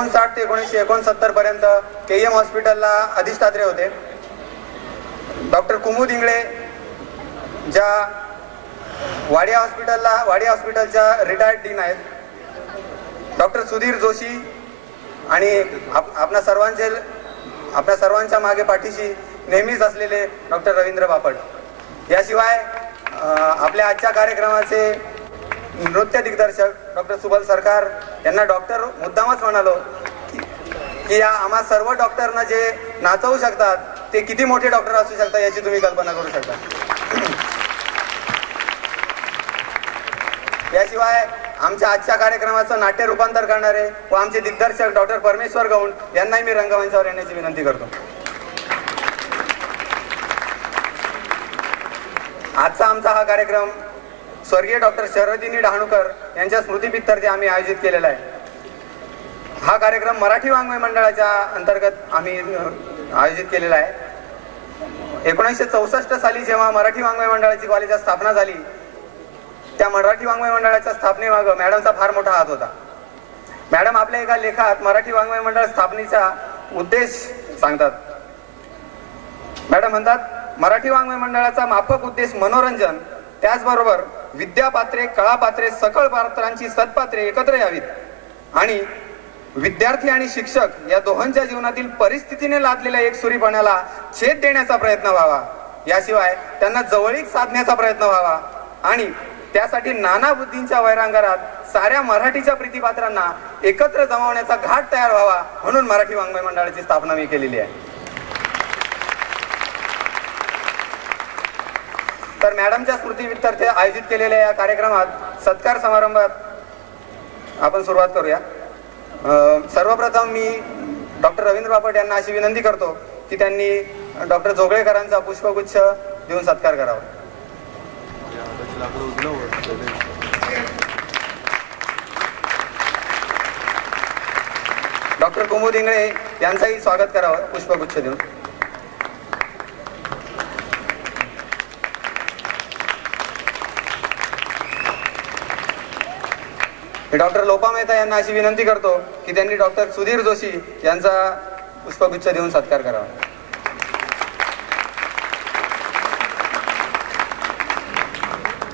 1959 ते 1969 पर्यंत KM हॉस्पिटलला अधिष्ठात्री होते. डॉक्टर कुमुद इंगळे ज्या वाडिया हॉस्पिटलच्या रिटायर्ड डीन आहेत. डॉक्टर सुधीर जोशी आणि आपल्या सर्वांच्या मागे पाठीशी नेहमीच असलेले डॉक्टर रवींद्र बापट. याशिवाय आपल्या आजच्या कार्यक्रमाचे नृत्य दिग्दर्शक डॉक्टर सुबल सरकार यांना डॉक्टर मुद्दामच म्हणालो की या आम्हा सर्व डॉक्टरना जे नाचवू शकतात ते किती मोठे डॉक्टर असू शकतात याची तुम्ही कल्पना करू शकता. याशिवाय आमच्या आजच्या कार्यक्रमाचं नाट्य रूपांतर करणारे व आमचे दिग्दर्शक डॉक्टर परमेश्वर गौंड यांनाही मी रंगमंचावर येण्याची विनंती करतो. आजचा आमचा हा कार्यक्रम स्वर्गीय डॉक्टर शरदिनी डहाणूकर यांच्या स्मृतीप्रीत्यर्थ आम्ही आयोजित केलेला आहे. हा कार्यक्रम मराठी वाङ्मय मंडळाच्या अंतर्गत आम्ही आयोजित केलेला आहे. 1964 साली जेव्हा मराठी वाङ्मय मंडळाची कॉलेजची स्थापना झाली त्या मराठी वाङ्मय मंडळाच्या स्थापनेमागं मॅडमचा फार मोठा हात होता. मॅडम आपल्या एका लेखात मराठी वाङ्मय मंडळ स्थापनेचा उद्देश सांगतात. मॅडम म्हणतात, मराठी वाङ्मय मंडळाचा माफक उद्देश मनोरंजन, त्याचबरोबर विद्यापात्रे, कळापात्रे, सकळ पात्रांची सत्पात्रे एकत्र यावीत आणि विद्यार्थी आणि शिक्षक या दोघांच्या जीवनातील परिस्थितीने लादलेल्या एकसुरीपणाला छेद देण्याचा प्रयत्न व्हावा. याशिवाय त्यांना जवळीक साधण्याचा प्रयत्न व्हावा आणि त्यासाठी नाना बुद्धींच्या वैरांगणात साऱ्या मराठीच्या प्रीतिपात्रांना एकत्र जमवण्याचा घाट तयार व्हावा म्हणून मराठी वाङ्मय मंडळाची स्थापना मी केलेली आहे. तर मॅडमच्या स्मृतीप्रीत्यर्थ आयोजित केलेल्या या कार्यक्रमात सत्कार समारंभात आपण सुरुवात करूया. सर्वप्रथम मी डॉक्टर रवींद्र बापट यांना अशी विनंती करतो की त्यांनी डॉक्टर जोगळेकरांचा पुष्पगुच्छ देऊन सत्कार करावा. डॉक्टर कुमुद इंगळे यांचाही स्वागत करावं पुष्पगुच्छ देऊन. डॉक्टर लोपा मेहता यांना अशी विनंती करतो की त्यांनी डॉक्टर सुधीर जोशी यांचा पुष्पगुच्छ देऊन सत्कार करावा.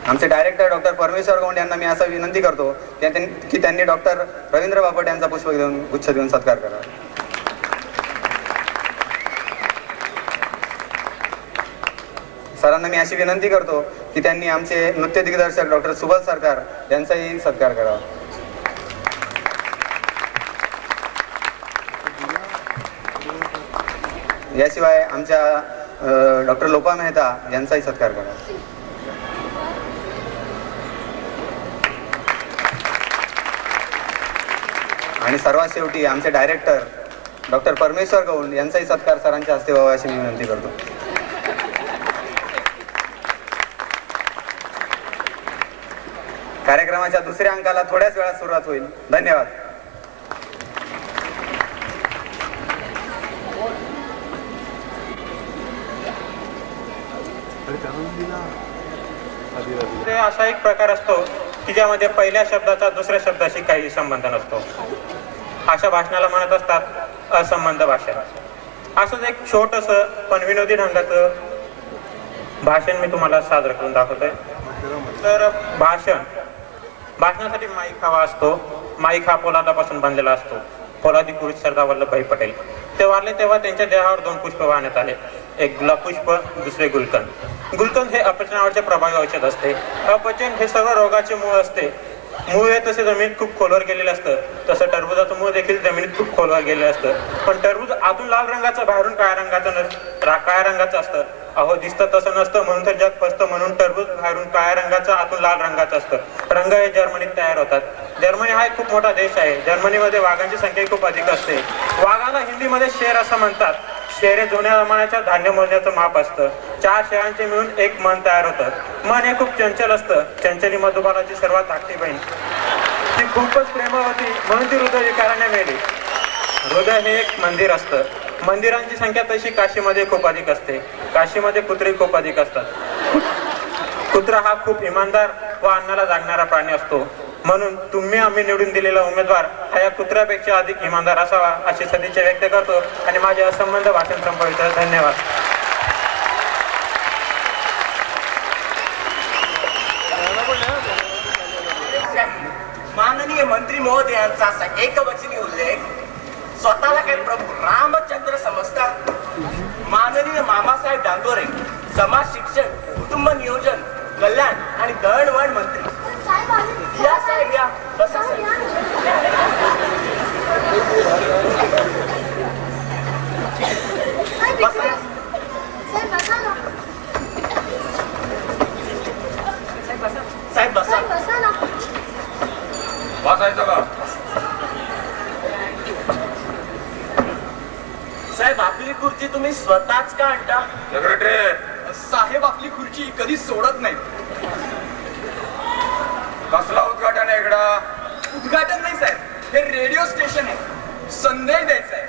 आमचे डायरेक्टर डॉक्टर परमेश्वर गौंड यांना मी असं विनंती करतो की त्यांनी डॉक्टर रवींद्र बापट यांचा पुष्पगुच्छ देऊन सत्कार करावा. सरांना मी अशी विनंती करतो की त्यांनी आमचे नृत्य दिग्दर्शक डॉक्टर सुबल सरकार यांचाही सत्कार करावा. याशिवाय आमच्या डॉक्टर लोपा मेहता यांचाही सत्कार करावा. आणि सर्वात शेवटी आमचे डायरेक्टर डॉक्टर परमेश्वर गौंड यांचाही सत्कार सरांच्या हस्ते व्हावा अशी मी विनंती करतो. कार्यक्रमाच्या दुसऱ्या अंकाला थोड्याच वेळात सुरुवात होईल. धन्यवाद. असा एक प्रकार असतो की ज्यामध्ये पहिल्या शब्दाचा दुसऱ्या शब्दाशी काही संबंध नसतो. अशा भाषणाला म्हणत असतात असंबंध भाषण. असंच एक छोटस पण विनोदी ढंगाचं भाषण मी तुम्हाला सादर करून दाखवतोय. तर भाषणासाठी माईक हवा असतो. माईक हा पोलादापासून बनलेला असतो. पोलादी पुरुष सरदार वल्लभभाई पटेल ते वारले तेव्हा त्यांच्या देहावर 2 पुष्प वाहण्यात आले. एक गुलाब पुष्प, दुसरे गुलकंद. गुलकंद हे अपचनावरचे प्रभावी औषध असते. अपचन हे सर्व रोगाचे मूळ असते. मूळ हे तसे जमिनीत खूप खोलवर गेलेलं असतं. तसं टरबुजाचं मूळ देखील जमिनीत खूप खोलवर गेलेलं असतं. पण टरबूज आतून लाल रंगाचं बाहेरून काळ्या रंगाचं असतं. अहो दिसतं तसं नसतं म्हणून तर जग फसतं. म्हणून टरबूज बाहेरून काळ्या रंगाचं आतून लाल रंगाचं असतं. रंग हे जर्मनीत तयार होतात. जर्मनी हा एक खूप मोठा देश आहे. जर्मनीमध्ये वाघांची संख्या खूप अधिक असते. वाघाला हिंदीमध्ये शेर असं म्हणतात. शेर हे जुन्या जमान्याच्या धान्य मोजण्याचं माप असतं. 4 शेळ्यांचे मिळून 1 मन तयार होतं. मन हे खूप चंचल असतं. चंचली मधुबालाची सर्वात धाकटी बहीण. ती खूपच प्रेमळ होती म्हणून ती हृदयविकाराने मेली. हृदय हे एक मंदिर असतं. मंदिरांची संख्या तशी काशीमध्ये खूप अधिक असते. काशीमध्ये कुत्रे खूप अधिक असतात. कुत्रा हा खूप इमानदार व अन्नाला जागणारा प्राणी असतो. म्हणून तुम्ही आम्ही निवडून दिलेला उमेदवार हा या कुत्र्यापेक्षा अधिक इमानदार असावा अशी सदिच्छा व्यक्त करतो आणि माझे असंबंध भाषण संपवितो. धन्यवाद. माननीय मंत्री महोदयांचा असा एकवचनी उल्लेख स्वतःला काही प्रभू रामचंद्र समजतात. माननीय मामासाहेब डांगोरे समाज शिक्षण, कुटुंब नियोजन, कल्याण आणि दळणवळण मंत्री. या साहेब या, बसा साहेब. बसा. साहेब बसा. बसायचं का? साहेब आपली खुर्ची तुम्ही स्वतःच का आणता? सेक्रेटरी, साहेब आपली खुर्ची कधी सोडत नाही. कसला उद्घाटन आहे इकडं? उद्घाटन नाही साहेब, हे रेडिओ स्टेशन आहे, संदेश द्यायचा आहे.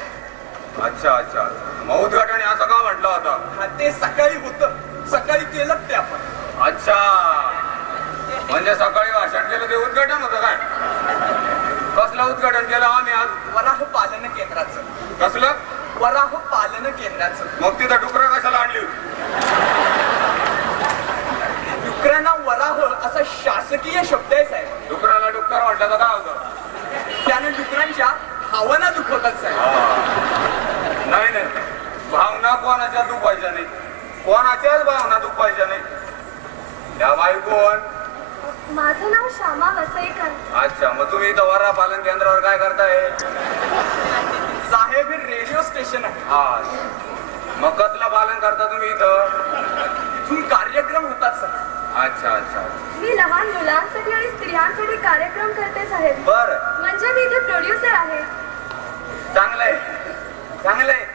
अच्छा अच्छा, मग उद्घाटन असं का म्हटलं होता? हा, ते सकाळी होतं, सकाळी केलं ते आपण. अच्छा, म्हणजे सकाळी भाषण केलं ते उद्घाटन होतं काय? कसलं उद्घाटन केलं आम्ही आज? वराह पालन केंद्राचं. कसलं? वराह पालन केंद्राचं. मग तिथं डुकरं कशाला आणली? डुकरांना वराह असा शासकीय शब्द आहे साहेब. डुकराला डुक्कर म्हटलं तर काय होतं? त्यानं डुकरांच्या भावना दुखवतात साहेब. नाही नाही, भावना कोणाच्या दुखायच्या नाही, कोणाच्याच भावना दुखायच्या नाही. त्या बाई कोण? माझं नाव श्यामा वसईकर. अच्छा, मग तुम्ही इथं वरा पालन केंद्रावर काय करताय? साहेब हे रेडिओ स्टेशन आहे. हा, मग कसलं पालन करता तुम्ही इथं? इथून कार्यक्रम होतात सर. अच्छा अच्छा, मी लहान मुलांसाठी आणि स्त्रियांसाठी कार्यक्रम करते साहेब. बर, म्हणजे मी इथे प्रोड्युसर आहे. चांगलंय चांगलंय.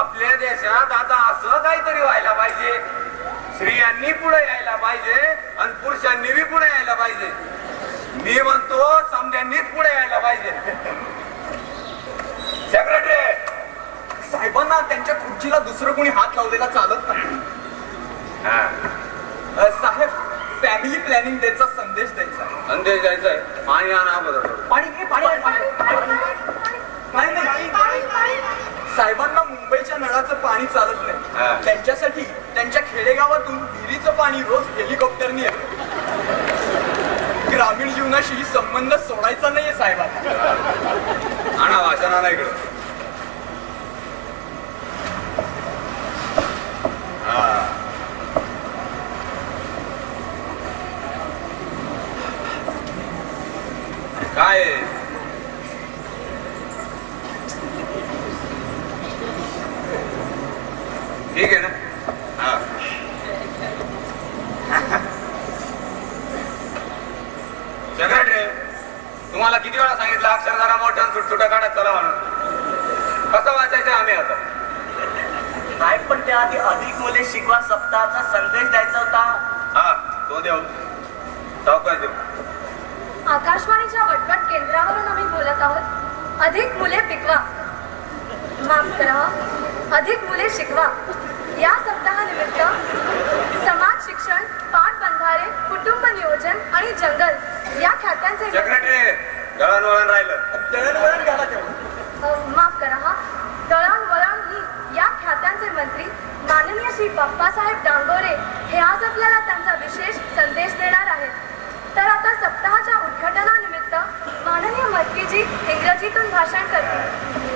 आपल्या देशात आता असं काहीतरी व्हायला पाहिजे. स्त्रियांनी पुढे यायला पाहिजे आणि पुरुषांनी बी पुढे यायला पाहिजे. मी म्हणतो समध्यांनीच पुढे यायला पाहिजे. सेक्रेटरी, साहेबांना त्यांच्या खुर्चीला दुसरं कोणी हात लावलेला चालत नाही. साहेब फॅमिली प्लॅनिंग द्यायचा संदेश द्यायचा. संदेश द्यायचाय. पाणी आणा बरोबर. पाणी घे, पाणी घे, पाणी. नाही नाही, साहेबांना मुंबईच्या नळाचं पाणी चालत हा. नाही. त्यांच्यासाठी त्यांच्या खेडेगावातून विहिरीचं पाणी रोज हेलिकॉप्टरनी येतं. ग्रामीण जीवनाशी संबंध सोडायचा नाहीये साहेबांना. आणा भाषण आणा इकडं. काय आहे? ठीक आहे ना? हा. सेक्रेटरी, तुम्हाला किती वेळा सांगितलं अक्षर जरा मोठं सुटसुटा काढत चला म्हणून? कसं वाचायचं आम्ही आता? साहेब पण त्याआधी अधिक मुले शिकवा सप्ताहाचा संदेश द्यायचा होता. हा, तो देऊ. सावकाश देऊ. आकाशवाणीच्या वटवट केंद्रावरून आम्ही बोलत आहोत. अधिक मुले पिकवा, माफ करा, अधिक मुले शिकवा या सप्ताहानिमित्त समाज शिक्षण, पाटबंधारे, कुटुंब नियोजन आणि जंगल या खात्यांचे सेक्रेटरी, दळणवळण राहिलं. दळणवळण घाला तेवढं. माफ करा, हा दळणवळण ही या खात्यांचे मंत्री माननीय श्री बाप्पासाहेब डांगोरे हे आज आपल्याला त्यांचा विशेष संदेश देणार आहेत. तर आता सप्ताहाच्या उद्घाटनानिमित्त माननीय मटकीजी इंग्रजीतून भाषण करतील.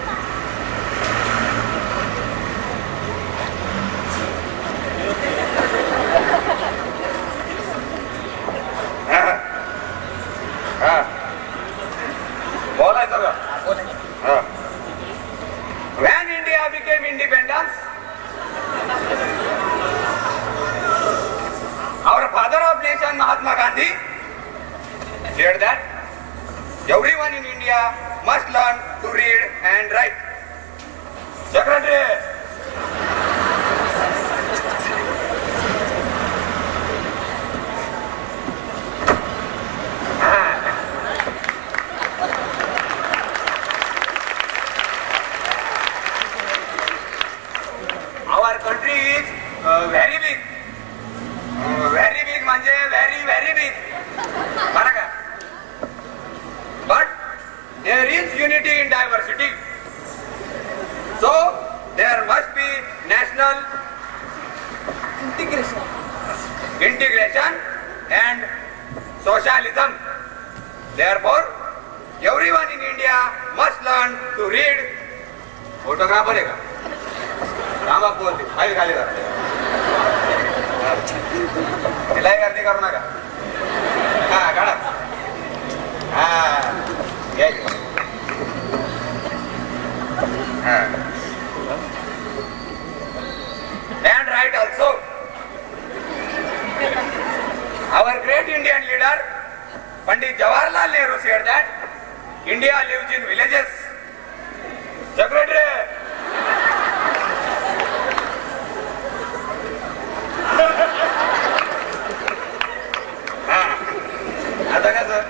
बोलायचं का? हा. When India became independence, our father of nation Mahatma Gandhi said that everyone in India must learn to read and write. Secretary, our country is very big. Very big म्हणजे very very big. बरं का? learned to read. Photographer आहे का? कामात बोलते file खाली करा. तिलाही गर्दी करू नका. हा काढा. हा घ्यायचं. हा. And right also. Our great Indian leader, Pandit Jawaharlal Nehru said that India lives in villages. Secretary. आता कसं?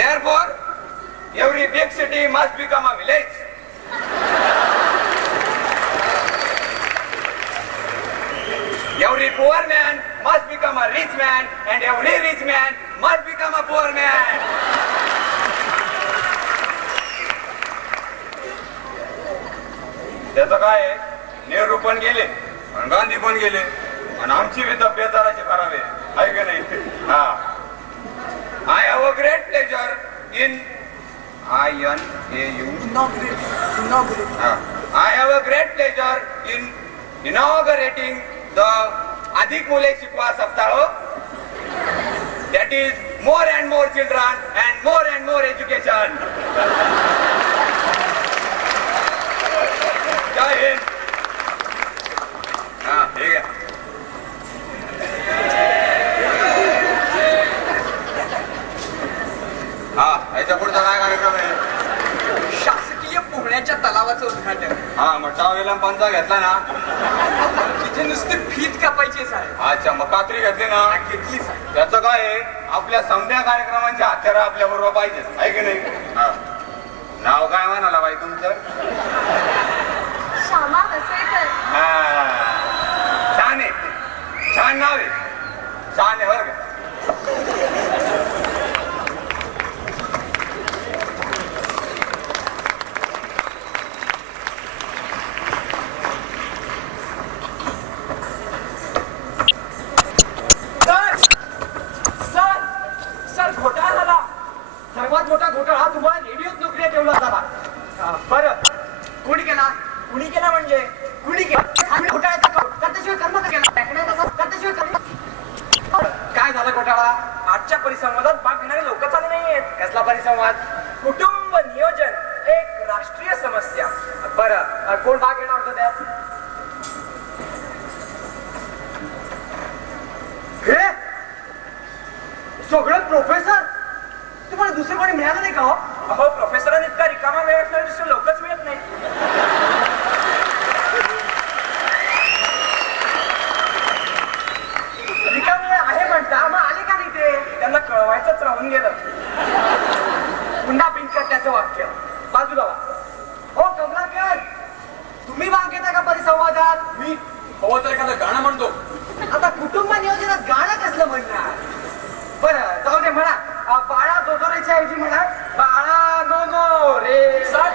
Therefore, every big city must become a village. Every poor man must become a rich man, and every rich man must become a poor man. त्याचं काय आहे? नेहरू पण गेले आणि गांधी पण गेले आणि आमची बी तब्येत जराची खराब आहे का नाही? हा. I have a great pleasure in I have a great pleasure in inaugurating the Adhik Mule Shikwa Saptaho. That is more and more children and more education. Jai Hind. हाँ ठीक है. हाँ ऐसा पुढचा काय कार्यक्रम आहे? शासकीय पोहण्याच्या तलावाचं उद्घाटन. हा मग टावेला पंचा घेतला ना. तिथे नुसती फीत कापायची साहेब. अच्छा मग कात्री घेतली ना. घेतली साहेब. त्याचं काय आहे? आपल्या समध्या कार्यक्रमांच्या हत्यारा आपल्या बरोबर पाहिजे आहे की नाही? हा. नाव काय म्हणाला बाई तुमचं? श्यामा वसईकर. हा. छान आहे. छान नाव आहे. छान आहे बरं का. सर घोटाळा झाला. सर्वात मोठा घोटाळा तुम्हाला रेडिओत नोकरी ठेवला झाला. बरं कोणी केला? कुणी केला म्हणजे कुणी केला? घोटाळ्याचा करताशिवाय कर्म केला. करताशिवाय कर्म. काय झालं घोटाळा? आजच्या परिसंवादात भाग घेणारे लोक चालले नाहीयेत. कसला परिसंवाद? कुटुंब नियोजन एक राष्ट्रीय समस्या. बरं कोण भाग घेणार होतं त्यात? सगळं प्रोफेसर. तुम्हाला दुसरं कोणी मिळालं नाही का हो? अहो प्रोफेसरांनी इतका रिकामा वेळ असणारे दुसरे लोकच मिळत नाही. रिकामा वेळ आहे म्हणता मग आले का नाही ते? त्यांना कळवायचंच राहून गेलं. पुन्हा बिनकर त्याचं वाक्य बाजूला वा. हो कमलाकर तुम्ही भाग घेता का परिसंवादात? मी हो तर एखादं गाणं म्हणतो. आता कुटुंब नियोजनात गाणं कसलं म्हणणार? बरं जाऊ दे म्हणा. बाळा जोजोरेच्या ऐवजी म्हणा बाळा नो नो रे. सर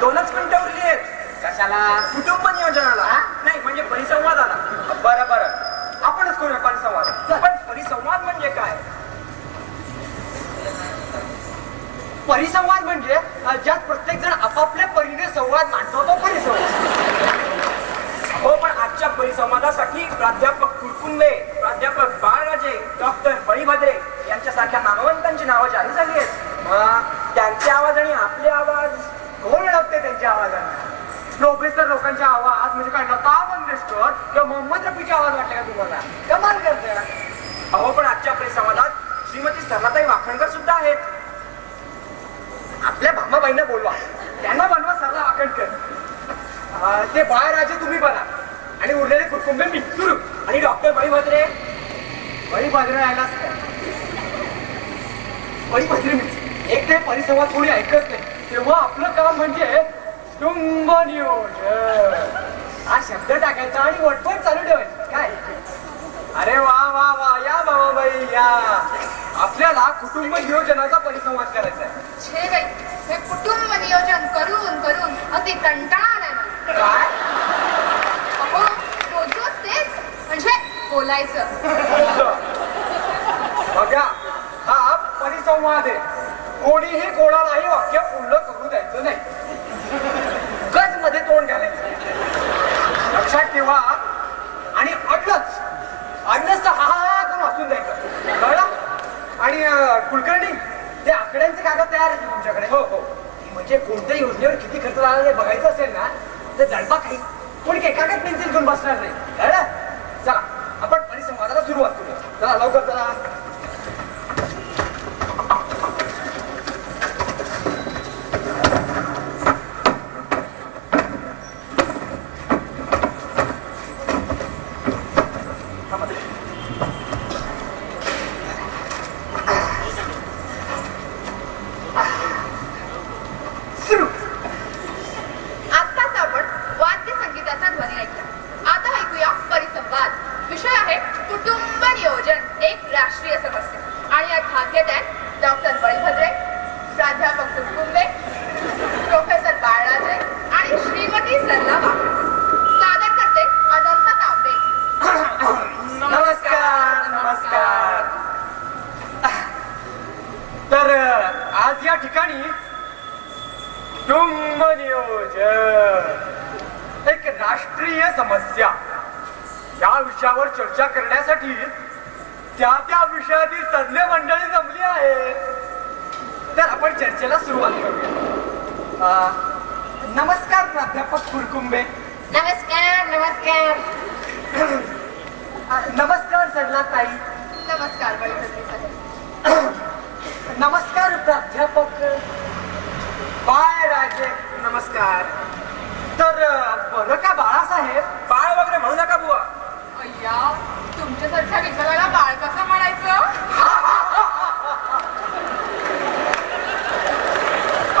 2च मिनिटं उरली आहेत. कशाला? कुटुंब नियोजनाला. नाही म्हणजे परिसंवादाला. बरं बरं आपणच करूया परिसंवाद. पण परिसंवाद म्हणजे काय? परिसंवाद म्हणजे ज्यात प्रत्येक जण आपापल्या परीने संवाद मांडतो तो परिसंवाद. हो पण आजच्या परिसंवादासाठी प्राध्यापक कुरकुंदे, प्राध्यापक बाळराजे, डॉक्टर बळीभद्रे यांच्यासारख्या नामवंतांची नावं जाहीर झाली आहेत. मग त्यांचे आवाज आणि आपले आवाज कोण ओळखते? त्यांच्या आवाजांना प्रोफेसर लोकांचे आवाज म्हणजे काय लता मंगेशकर किंवा मोहम्मद रफीचे आवाज वाटले का तुम्हाला? कमाल करते. अहो पण आजच्या परिसंवादात श्रीमती सरलाताई वाखणकर सुद्धा आहेत. आपल्या भामाबाईंना बोलवा. त्यांना बनवा सरला वाखणकर. ते बाळराजे तुम्ही बना आणि उरलेले कुटुंबे मी सुरू. आणि डॉक्टर बळीभद्रे राहिलाच काय? बळीभद्रे मी. एक ते परिसंवाद कोणी ऐकत नाही तेव्हा आपलं काम म्हणजे कुटुंब नियोजन हा शब्द टाकायचा आणि वटवट चालू ठेवायचं. काय? अरे वा वा वा या बाबाबाई या. आपल्याला कुटुंब नियोजनाचा परिसंवाद करायचा आहे. छे बाई हे कुटुंब नियोजन करून करून अगदी कंटाळा आलाय मला. काय? अहो रोजच तेच म्हणजे बोलायचं. बघा हा परिसंवाद आहे. मध्ये कोणीही कोणालाही वाक्य पूर्ण करू द्यायचं नाही. गज मध्ये तोंड घालायचं लक्षात ठेवा. आणि अडलंच तर हा करून हसून द्यायचं, कळलं? आणि कुलकर्णी ते आकड्यांचे कागद तयार आहेत तुमच्याकडे? हो हो. म्हणजे कोणत्या योजनेवर किती खर्च झाला ते बघायचं असेल ना तर दडपा काही कोणी काही कागद पेन्सिल घेऊन बसणार नाही, कळलं? चला आपण परिसंवादाला सुरुवात करूया. चला लवकर चला. आत्ताच आपण वाद्य संगीताचा ध्वनी ऐकला. आता ऐकूया परिसंवाद. विषय आहे कुटुंब नियोजन, एक राष्ट्रीय समस्या. आणि यात भाग घेत आहेत डॉक्टर बळीभद्रे, प्राध्यापक कुटुंबे, प्रोफेसर बाळराजे आणि श्रीमती सरला वाघ. सादर करते अनंत तांबे. नमस्कार नमस्कार. तर आज या ठिकाणी कुटुंब नियोजन, एक राष्ट्रीय समस्या या विषयावर चर्चा करण्यासाठी त्या विषयातील तज्ञ मंडळी जमली आहे. तर आपण चर्चेला सुरुवात करूया. नमस्कार प्राध्यापक कुरकुंबे. नमस्कार नमस्कार. नमस्कार सरला ताई. नमस्कार बळीभद्रे साहेब. नमस्कार प्राध्यापक बाळराजे. नमस्कार. तर बरं का बाळासाहेब, बाळ वगैरे म्हणू नका बुवा. अय्या, तुमच्यासारख्या विचाराला बाळ कसं म्हणायचं?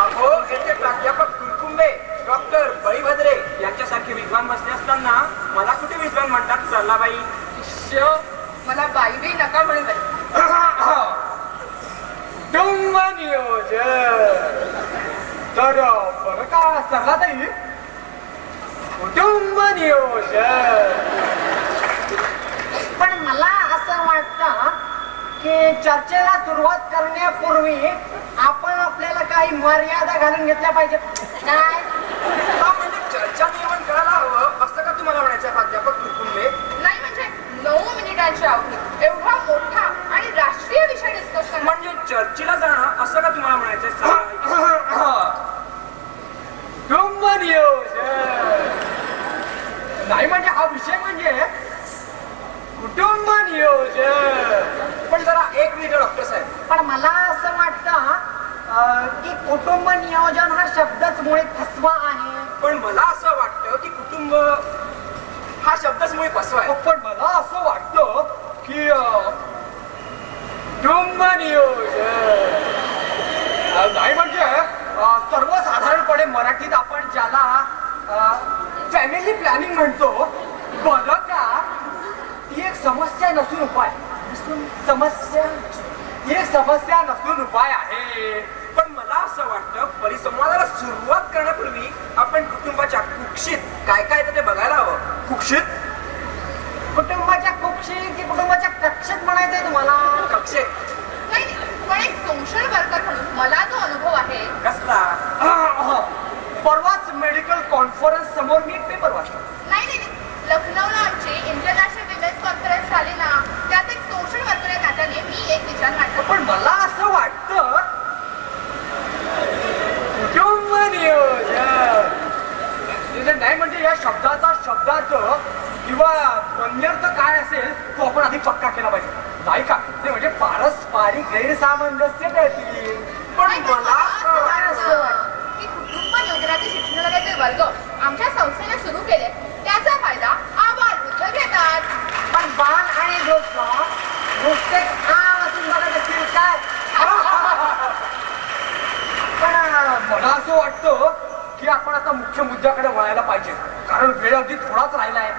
अहो येथे प्राध्यापक कुलकुंबे, डॉक्टर बळीभद्रे यांच्यासारखे विद्वान बसले असताना मला कुठे विद्वान म्हणतात सरलाबाई? इश्य, मला बाई बी नका म्हणू बाई. कुटुंब नियोजन. तर बरं का सरला ताई, कुटुंब नियोजन. पण मला असं वाटतं की चर्चेला सुरुवात करण्यापूर्वी आपण आपल्याला काही मर्यादा घालून घेतल्या पाहिजे. काय? म्हणजे चर्चा नियमन करायला हवं असं का तुम्हाला म्हणायचं प्राध्यापक कुलकुंबे? नाही म्हणजे 9 मिनिटांची अवधी एवढा मोठा आणि राष्ट्रीय विषय डिस्कस करणं. म्हणजे चर्चेला जाणं असं का तुम्हाला म्हणायचंय सरलाबाई? कुटुंब नियोजन नाही म्हणजे हा विषय म्हणजे कुटुंब नियोजन. पण जरा एक मिनिट डॉक्टर साहेब. पण मला असं वाटतं की कुटुंब नियोजन हा शब्दच मुळे फसवा आहे. पण मला असं वाटतं की कुटुंब हा शब्दच मुळे फसवा आहे. पण मला असं वाटतं की कुटुंब नियोजन नाही म्हणजे सर्वसाधारणपणे मराठीत आपण ज्याला फॅमिली प्लॅनिंग म्हणतो, बरं का, ती एक समस्या नसून उपाय. ती एक समस्या नसून उपाय आहे. पण मला असं वाटतं परिसंवादाला सुरुवात करण्यापूर्वी आपण कुटुंबाच्या कुक्षित काय काय ते बघायला हवं. कुक्षित? कुटुंबाच्या कुक्षित की कुटुंबाच्या कक्षेत म्हणायचंय तुम्हाला? कक्षेत. नाही, पण एक सोशल वर्कर म्हणून मला जो अनुभव आहे. कसला? परवाच मेडिकल कॉन्फरन्स समोर मी पेपर वाचला. नाही, लखनौला आमची इंटरनॅशनल विमेन्स कॉन्फरन्स झाली ना, त्यात एक सोशल वर्कर या नात्याने मी एक विचार मांडला. पण मला असं वाटतं कुटुंब नियोजन नाही म्हणजे या शब्दाचा शब्दार्थ किंवा अन्यर्थ काय असेल तो आपण आधी पक्का केला पाहिजे, नाही का? ते म्हणजे पारस्परिक गैरसामंजस्य कळतील. पण मला असं वाटतं की कुटुंब नियोजनाचे शिक्षणाचे वर्ग आमच्या संस्थेने सुरू केले, त्याचा फायदा आबालवृद्ध घेतात. पण बाल आणि लोक नुसतेच वाचून बघत असतील काय? पण मला असं वाटतं की आपण आता मुख्य मुद्द्याकडे वळायला पाहिजे, कारण वेळ अगदी थोडाच राहिलाय.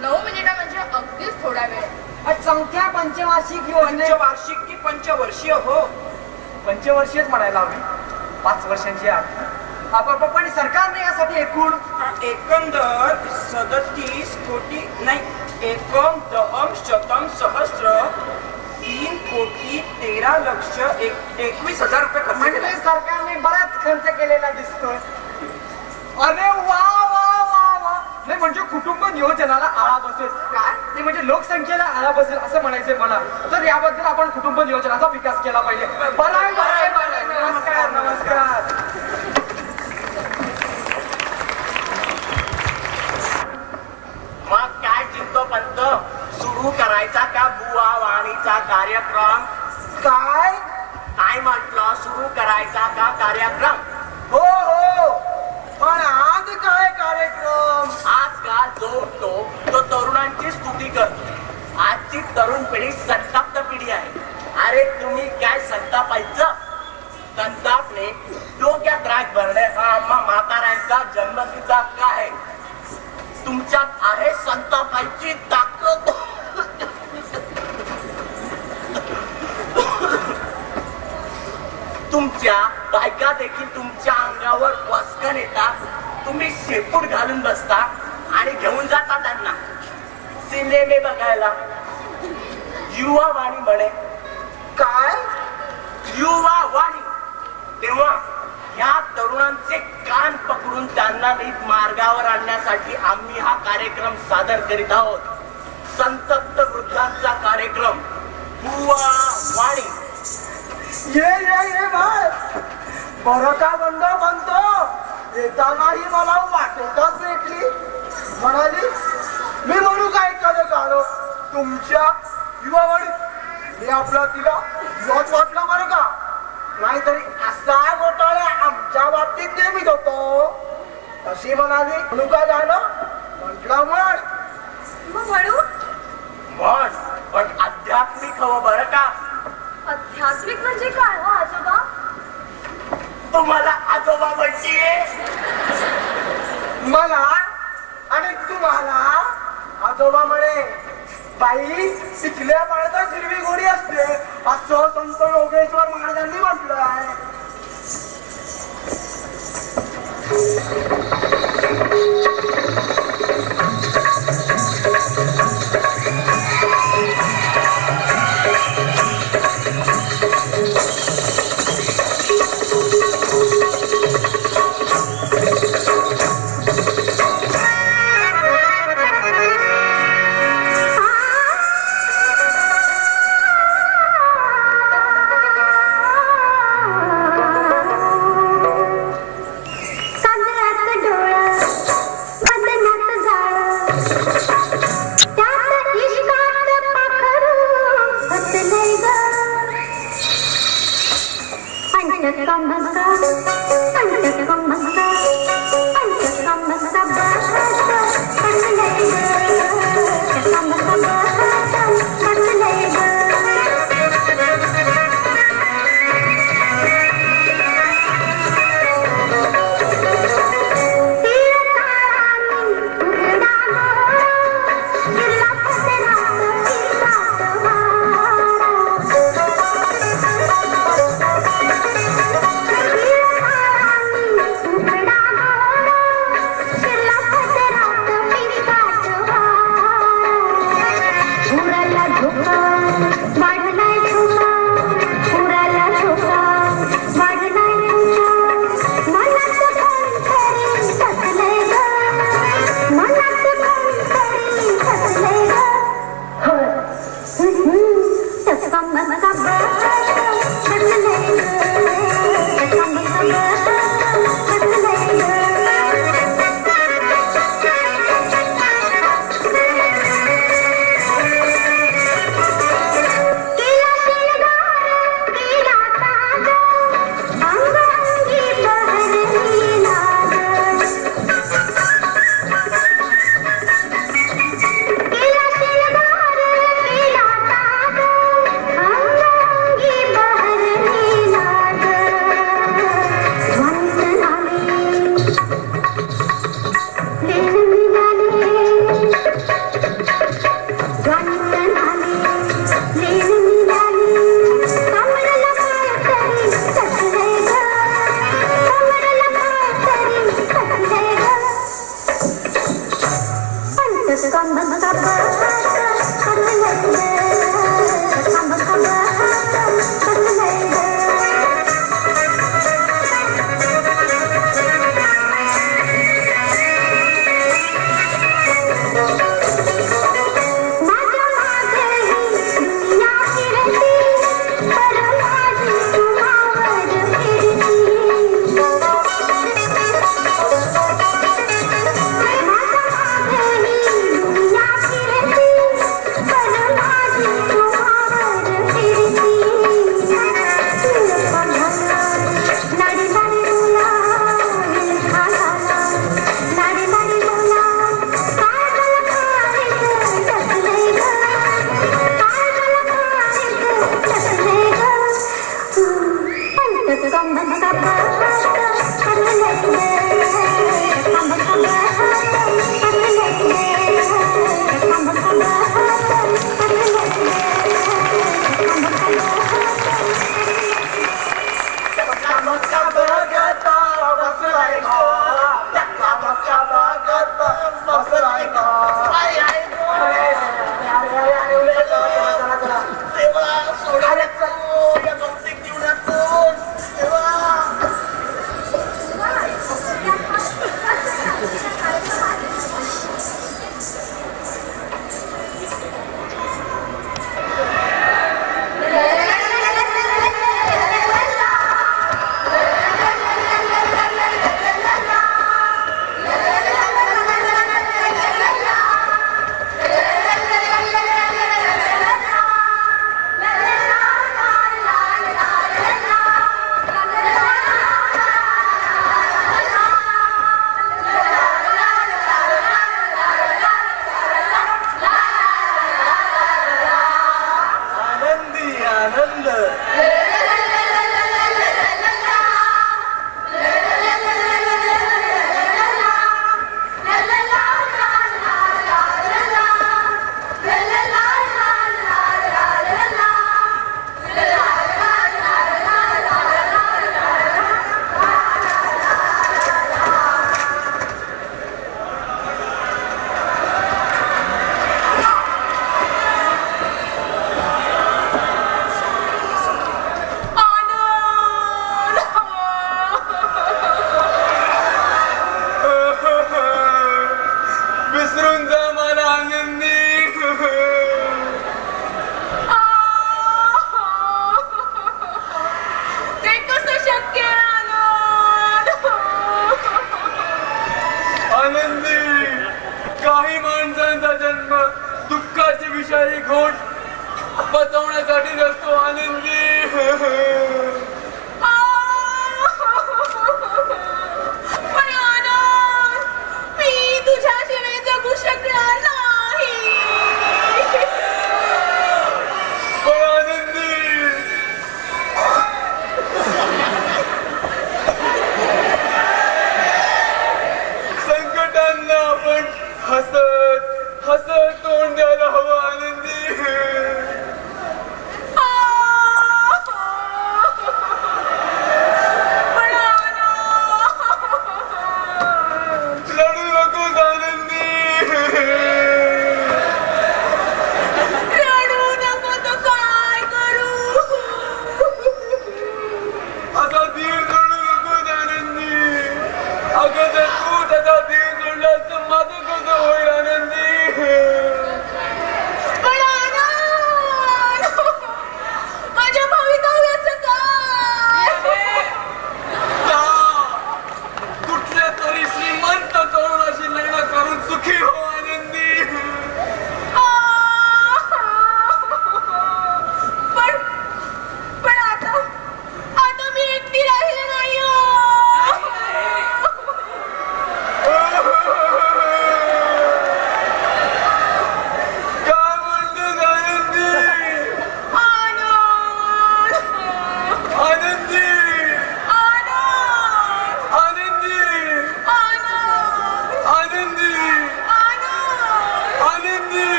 9 मिनिटं म्हणजे अगदीच थोडा वेळ. चौथ्या पंचवार्षिक योजने पंचवार्षिक की पंचवर्षीय? हो, पंचवर्षीयच म्हणायला हवी. 5 वर्षांची आहे. पण सरकारने यासाठी एकंदर 37 कोटी नाही, एकम दहम शतम सहस्र 3,13,21,000 रुपये खर्च म्हणजे केले. सरकारने बराच खर्च केलेला दिसतोय. अरे वा वा वा वा. नाही म्हणजे कुटुंब नियोजनाला आळा बसेल काय ते म्हणजे लोकसंख्येला आळा बसेल असं म्हणायचंय मला. तर याबद्दल आपण कुटुंब नियोजनाचा विकास केला पाहिजे. बरं आहे, बरं आहे, बरं आहे. नमस्कार नमस्कार. मग काय चिंतो पंत सुरू करायचा का बुवा वाणीचा कार्यक्रम? काय काय म्हटलं सुरू करायचा का कार्यक्रम? हो हो पण आज काय कार्यक्रम? आजकाल जो उठतो तो तरुणांची स्तुती करतो. आजची तरुण पिढी संताप्त पिढी आहे. अरे तुम्ही काय संतापायचं? संतापने डोक्यात राग भरणे हा आम्हा म्हाताऱ्यांचा जन्मसिद्ध हक्क आहे. तुमच्यात आहे संतापायची ताकद. तुमच्या बायका देखील तुमच्या अंगावर वस्कन येतात. तुम्ही शेपूट घालून बसता आणि घेऊन जाता त्यांना सिनेमे बघायला. युवा वाणी म्हणे. काय युवा वाणी. तेव्हा या तरुणांचे कान पकडून त्यांना नीट मार्गावर आणण्यासाठी आम्ही हा कार्यक्रम सादर करीत आहोत. संतप्त वृद्धांचा कार्यक्रम युवा वाणी. ये भाई बरं का बंद म्हणतो. येतानाही मला वाटेतच भेटली. म्हणाली मी म्हणू काय एखादं गाणं तुमच्या युवावाडीत. मी आपला तिला युवाच वाटलं बरं का. नाहीतरी असा घोटाळा आमच्या बाबतीत नेहमीच होतो. अशी म्हणाली म्हणू काय गाणं. म्हटलं म्हण. मग म्हणू. म्हण पण आध्यात्मिक हवं बरं का. आध्यात्मिक म्हणजे काय हो आजोबा? तुम्हाला आजोबा म्हणतीये. मला आणि तुम्हाला आजोबा म्हणे. बाई शिकल्या बाळगात हिरवी गोडी असते असं संत योगेश्वर महाराजांनी म्हटलं आहे. Bye.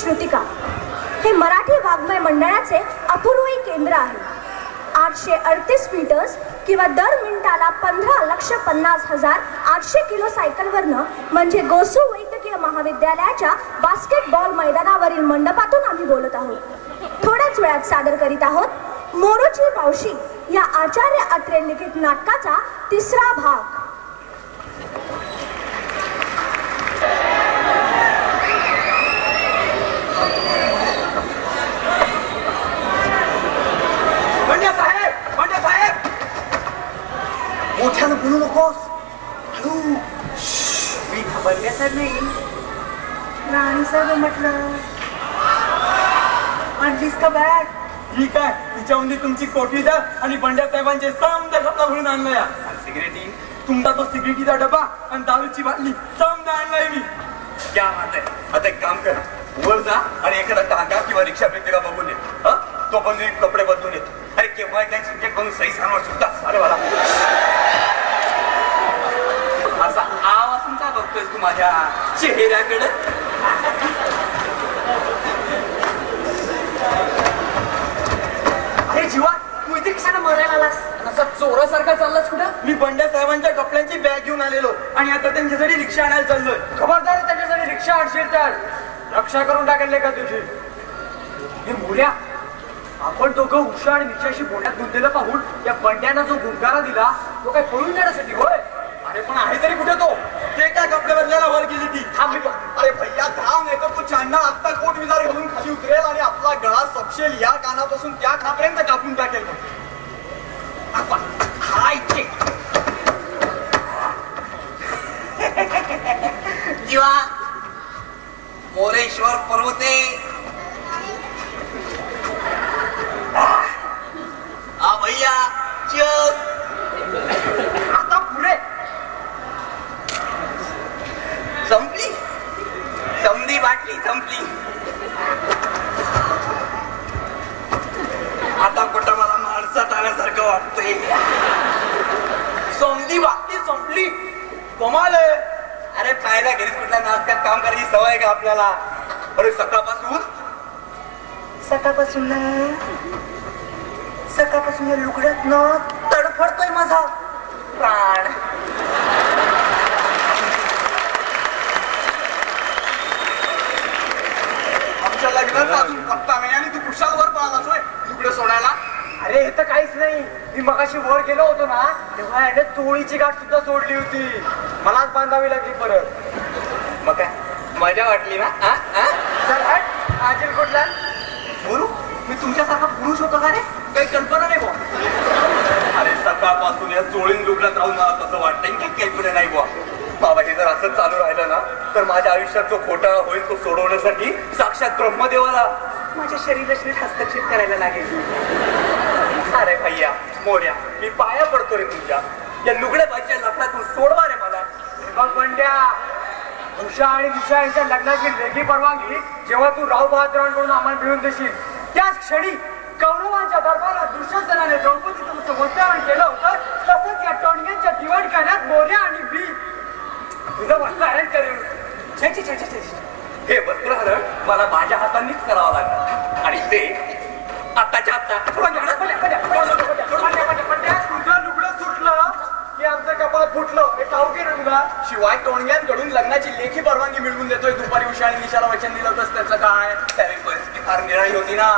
श्रुतिका हे मराठी वाङ्मय मंडळाचे अपूर्वी केंद्र आहे. 838 मीटर्स किंवा दर मिनिटाला 15,50,800 किलो सायकलवरनं म्हणजे गोसू वैद्यकीय महाविद्यालयाच्या बास्केटबॉल मैदानावरील मंडपातून आम्ही बोलत आहोत. थोड्याच वेळात सादर करीत आहोत मोरूची मावशी या आचार्य अत्रे लिखित नाटकाचा 3रा भाग. मोठ्यानं बोलू नकोस. हळू. मी बंड्यासाहेब नाही, राणीसाहेब म्हटलं. आणलीस का बॅग? ठीक आहे, तिच्यामध्ये तुमची कोठीदार आणि बंड्या साहेबांचे समजा डबा भरून आणलाय. सिगरेटी तुमचा तो सिगरेटीचा डबा आणि दारूची बाटली समजा आणलाय मी. क्या बात आहे. आता एक काम कर, वर जा आणि एखादा टांगा किंवा रिक्षा भेटते का बघून ये. तो पण मी कपडे बदलून येतो. अरे केव्हा एकदा चिंतेत बनून सही सांगणार सुद्धा. अरे मला असा आवाज का बघतोय तू माझ्या चेहऱ्याकडे? अरे जीवा, तू इथे कशाला मरायला आलास? असा चोरासारखा चाललास कुठं? मी बंड्या साहेबांच्या कपड्यांची बॅग घेऊन आलेलो आणि आता त्यांच्यासाठी रिक्षा आणायला चाललोय. खबरदार, त्याच्यासाठी रिक्षा आणशील तर रक्षा करून टाकले का तुझी? हे मुल्या, आपण दोघं उषा आणि निशाशी बोलण्यात गुंतलेलं पाहून त्या बंड्यानं जो गुंगारा दिला तो काय पळून जाण्यासाठी होय? अरे पण आहे तरी कुठे तो? ते काय कपडे बदलायला वर गेली ती. अरे भैया धाव नाही तर तो चांडा आत्ता कोट विजार घालून खाली उतरेल आणि आपला गळा सपशेल या कानापासून त्या खापर्यंत कापून टाकेल. जीवा मोरेश्वर पर्वते भैया cheers. आता पुढे संपली समधी बाटली संपली. आता कुठं मला माणसात आल्यासारखं वाटतंय. समधी बाटली संपली. कमाल आहे. अरे पाहायला घरीच कुठल्या नाटकात काम करायची सवय आहे का आपल्याला? अरे सकाळपासून या लुगड्यात न तडफडतोय माझा प्राण. आमच्या लग्नाचा अजून पत्ता नाही आणि तू कुशाल वर पळालास होय तुकडे सोडायला? अरे हे तर काहीच नाही. मी मगाशी वर गेलो होतो ना, तेव्हा याने चोळीची गाठ सुद्धा सोडली होती. मलाच बांधावी लागली परत. मग काय मजा वाटली ना? चल हट, आजील कुठला? बोलू मी तुमच्यासारखा पुरुष होतो का रे? काही कल्पना नाही बुवा. अरे सकाळपासून या चोळीन लुगड्यात राहून मला तसं वाटतंय की काही पुढे नाही बुवा. बाबा हे जर असंच चालू राहिलं ना तर माझ्या आयुष्यात जो घोटाळा होईल तो सोडवण्यासाठी साक्षात ब्रह्मदेवाला माझ्या शरीराशी हस्तक्षेप करायला लागेल. अरे भैया मोर्या, मी पाया पडतो रे तुमच्या. या लुगड्या बाईच्या लफड्यातून सोडवा रे मला. बघ बंड्या, उषा आणि दिशा यांच्या लग्नाची लेखी परवानगी जेव्हा तू राव बहादुरांकडून आम्हाला मिळवून देशील त्याच क्षणी कौरवांच्या दरबारात दुःशासनाने द्रौपदीचं वस्त्रावरण केलं होतं, तसंच या टोणग्यांच्या दिवाण करण्यात मोर्या आणि मी तुझं वस्त्रहरण करेल. हे वस्त्रहरण मला माझ्या हातांनीच करावं लागणार आणि ते आताच्या आता. तुझं लुगडं सुटलं की आमचं कपाळ फुटलं हे ठाऊक आहे ना तुला? शिवाय टोणग्यांकडून लग्नाची लेखी परवानगी मिळवून देतोय. दुपारी उषा आणि निशाला वचन दिलं होतंस त्याचं काय? त्यावेळी परिस्थिती फार निराळी होती ना.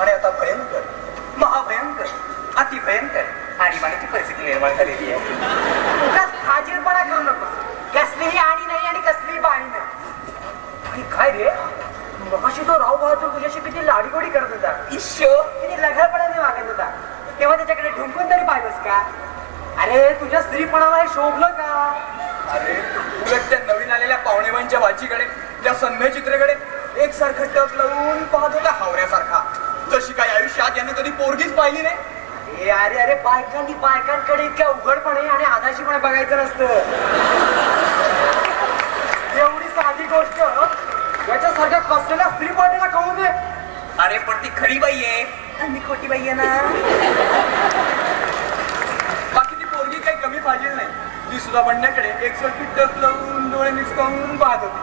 आणि आता भयंकर, महाभयंकर, अतिभयंकर आणि मनाची परिस्थिती निर्माण झालेली आहे. उगाच फाजीलपणा करू नकोस. कसलीही आणि नाही आणि कसलीही बाणी नाही. आणि काय रे, मगाशी तो राव बहादूर तुझ्याशी किती लाडीगोडी करत होता. किती लघापणाने वागत होता. तेव्हा त्याच्याकडे ढुंकून तरी पाहिलंस का? अरे तुझ्या स्त्रीपणाला हे शोभलं का? अरे उलट त्या नवीन आलेल्या पाहुणेबाईंच्या बाजीकडे, त्या सन्मय चित्रेकडे एकसारखं टक लावून पाहत होता हावऱ्यासारखा. जशी काही आयुष्यात यानं कधी पोरगीच पाहिली नाही. अरे बायकांकडे इतक्या उघडपणे आणि आधाशीपणे बघायचं नसतं. एवढी साधी गोष्ट याच्यासारख्या कसलेल्या स्त्री पाठीला कळू दे. अरे पण ती खरी बाई आहे मी खोटी बाई आहे ना. बाकी ती पोरगी काही कमी पाहिजे नाही. ती सुद्धा बनण्याकडे एकसारखी टक लावून डोळे मिचकावून पाहत होती.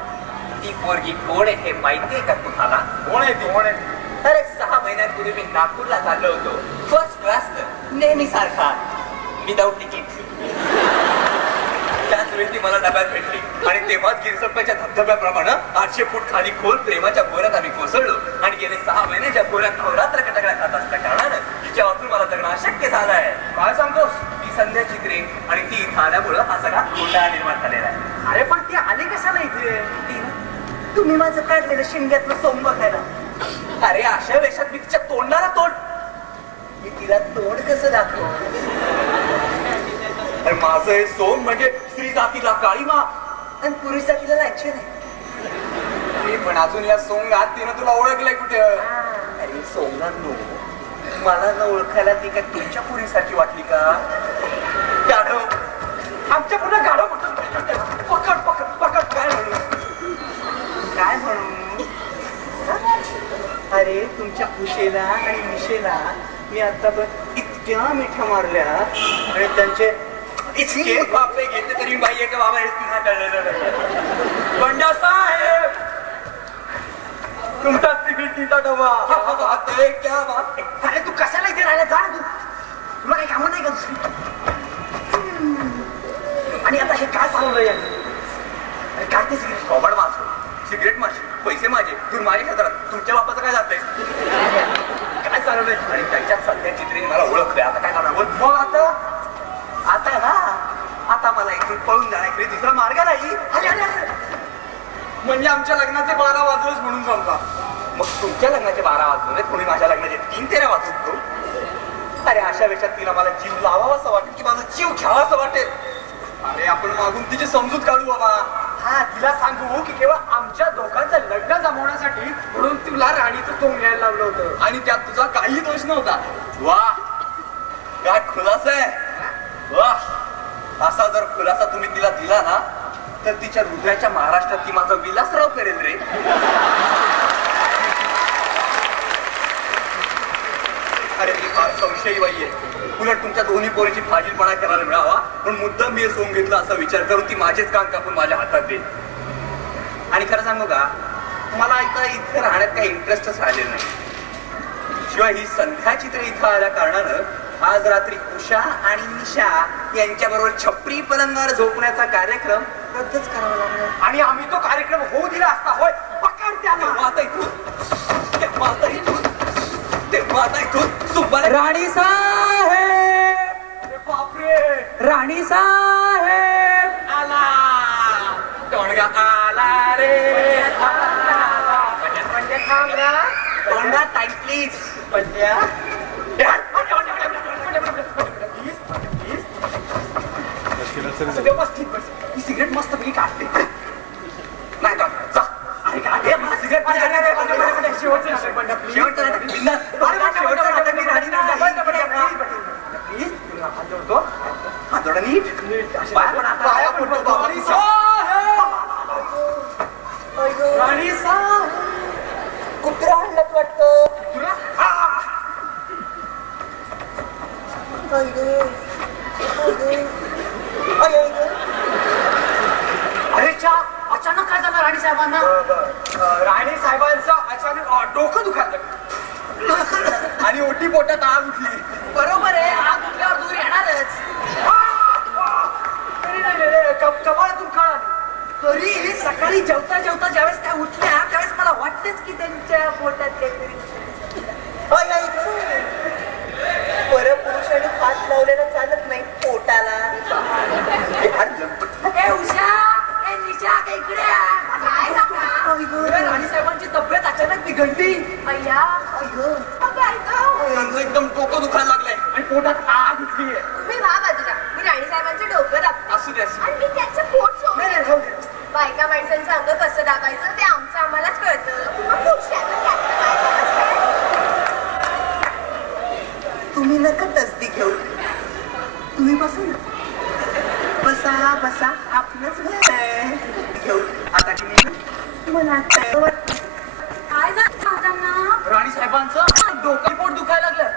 ती पोरगी कोण आहे हे माहितीये का तुम्हाला? कोण आहे ती? अरे 6 महिन्यांपूर्वी मी नागपूरला चाललो होतो. फर्स्ट क्लास नेहमी सारखा विदाऊट तिकीट. त्याच वेळी ती मला डब्यात भेटली आणि तेव्हाच गिरसप्प्याच्या धबधब्याप्रमाणे 800 फूट खाली खोल प्रेमाच्या खोऱ्यात आम्ही कोसळलो आणि गेले 6 महिने ज्या खोऱ्यात खोरात रकटकड्या खात असल्या कारणानं तिच्या वाचून मला जगणं अशक्य झालंय. काय सांगतोस? ती संध्या चित्रे आणि ती इथं आल्यामुळं हा सगळा गोंधळ निर्माण झालेला आहे. अरे पण ती आली कशाला इथे? ती ना, तुम्ही माझं काढलेलं शिंग्यातलं सोंग बघायला. अरे अशा वेशात मी तिच्या तोंडाला तोंड, मी तिला तोंड कसं दाखव? अरे माझं हे सोंग म्हणजे स्त्री जातीला काळीमा आणि पुरुष जातीला लांछन आहे. पण अजून या सोंगात तिनं तुला ओळखलंय कुठे? अरे सोंगांनो, मला न ओळखायला ती काय तुमच्या पुरीसारखी वाटली का? गाढव, आमच्या पुन्हा गाढव म्हणतो. पकड पकड पकड. काय म्हणू काय म्हणू? अरे तुमच्या कुशेला आणि मिशेला मी आता इतक्या मिठ्या मारल्या आणि त्यांचे इतके बापे घेतले तरी बाई का बाबा हेच तुझा कळलेलं. बंड्या साहेब, तुमचा तिकीटीचा डबा. क्या बात. अरे तू कशाला इथे राहिला? जा ना तू, तुला काही कामं नाही का दुसरी? आणि आता हे काय चालवलंय? अरे काय ते सिगरेट? कॉबड माझं, सिगरेट माझी, पैसे माझे, तू माझ्या खातात. तुमच्या बापाचं काय जातंय? काय चालवलंय? आणि त्याच्यात सध्या चित्रीने मला ओळखलंय. आता काय करणार? बोल. मग आता आता ना, आता मला इथून पळून जाण्याकडे दुसरा मार्ग नाही. अरे अरे अरे, म्हणजे आमच्या लग्नाचे 12 वाजलेच म्हणून समजा. मग तुमच्या लग्नाचे 12 वाजून कोणी माझ्या लग्नाचे 3-13 वाजून. अरे अशा वेळात तिला मला जीव लावावा असं वाटेल की माझा जीव घ्यावा असं वाटेल. अरे आपण मागून तिची समजूत काढू बाबा. हा तिला सांगू की केवळ आमच्या दोघांचं लग्न जमवण्यासाठी म्हणून तुला राणीचं सोंग घ्यायला लावलं होतं. आणि त्यात तुझा काही दोष नव्हता. वा, काय खुलासा आहे. वा, असा जर खुलासा तुम्ही तिला दिला ना, तर तिच्या हृदयाच्या महाराष्ट्रात ती माझा विलासराव करेल रे. अरे ती फार संशयी बाई आहे. उलट तुमच्या दोन्ही पोरीची फाजीलपणा करायला मिळावा पण मुद्दाम मी सोंग घेतला असा विचार करून ती माझेच कान कापून माझ्या हातात दे. आणि खरं सांगू का, मला आता इथे राहण्यात काही इंटरेस्टच राहिलेला नाही. शिवाय ही संध्या चित्र इथं आल्या कारणानं आज रात्री उषा आणि निशा यांच्या बरोबर छपरी पलंगावर झोपण्याचा कार्यक्रम रद्दच करावा लागला. आणि आम्ही तो कार्यक्रम होऊ दिला असता. होय, पकड त्याला. तेव्हा आता इथून, तेव्हा आता इथून, तेव्हा आता इथून सुब्बाला राणी साहेब, बापरे, राणी साहेब. आला, टोणगा आला रे, आला. म्हणजे थांब ना. टोणगा टाईम प्लीज. पंड्या, असं व्यवस्थित बस. ही सिगरेट मस्त पैकी काढते. नाही का, जा. अरे काय मला सिगरेट पाहिजे. शेवटचं नाटक पंड्या, please. शेवटचं नाटक बिंदास. शेवटचं नाटक मी राणी नाही. प्लीज. तुला हात जोडतो. हा थोडा नीट. पाया पडा, पाया पडतो बाबा. राणी साहेब, राणी साहेब. कुत्रा आणलं वाटतं. तुला अरे चा, अचानक काय झालं राणी साहेबांना? राणी साहेबांचं अचानक डोकं दुखायलं आणि ओटी पोटात आग उठली. बरोबर आहे, आग उठल्यावर दूर येणारच. तरी नाही रे, कपाळातून कळा. तरी सकाळी जेवता जेवता ज्यावेळेस त्या उठल्या त्यावेळेस मला वाटतेच की त्यांच्या पोटात काहीतरी. परपुरुषाने हात लावलेला चालत नाही पोटाला. ए उषा, ए निशा, काय इकडे आ. काय काका? राणी साहेबांची तब्येत अचानक बिघडली. अय्या, अगं ऐकव. त्यांचं एकदम डोकं दुखायला लागलंय. आणि पोटात आग उठली आहे. तुम्ही व्हा बाजूला, मी राणी साहेबांचं डोकं दाबते. असू दे, असू दे. आणि मी त्यांचं पोट सोडून नाही, येते. राहू दे. बायका माणसांचं अंग कसं दाबायचं ते आमचं आम्हालाच कळतं. मग पुरुषांना त्यातलं काय समजतं? तुम्ही नका तसदी घेऊ. तुम्ही बसा ना. बसा बसा, आपलंच घेऊ. आता की मला काय झालं माझ्यांना? राणी साहेबांचं डोकं पोट दुखायला लागलं.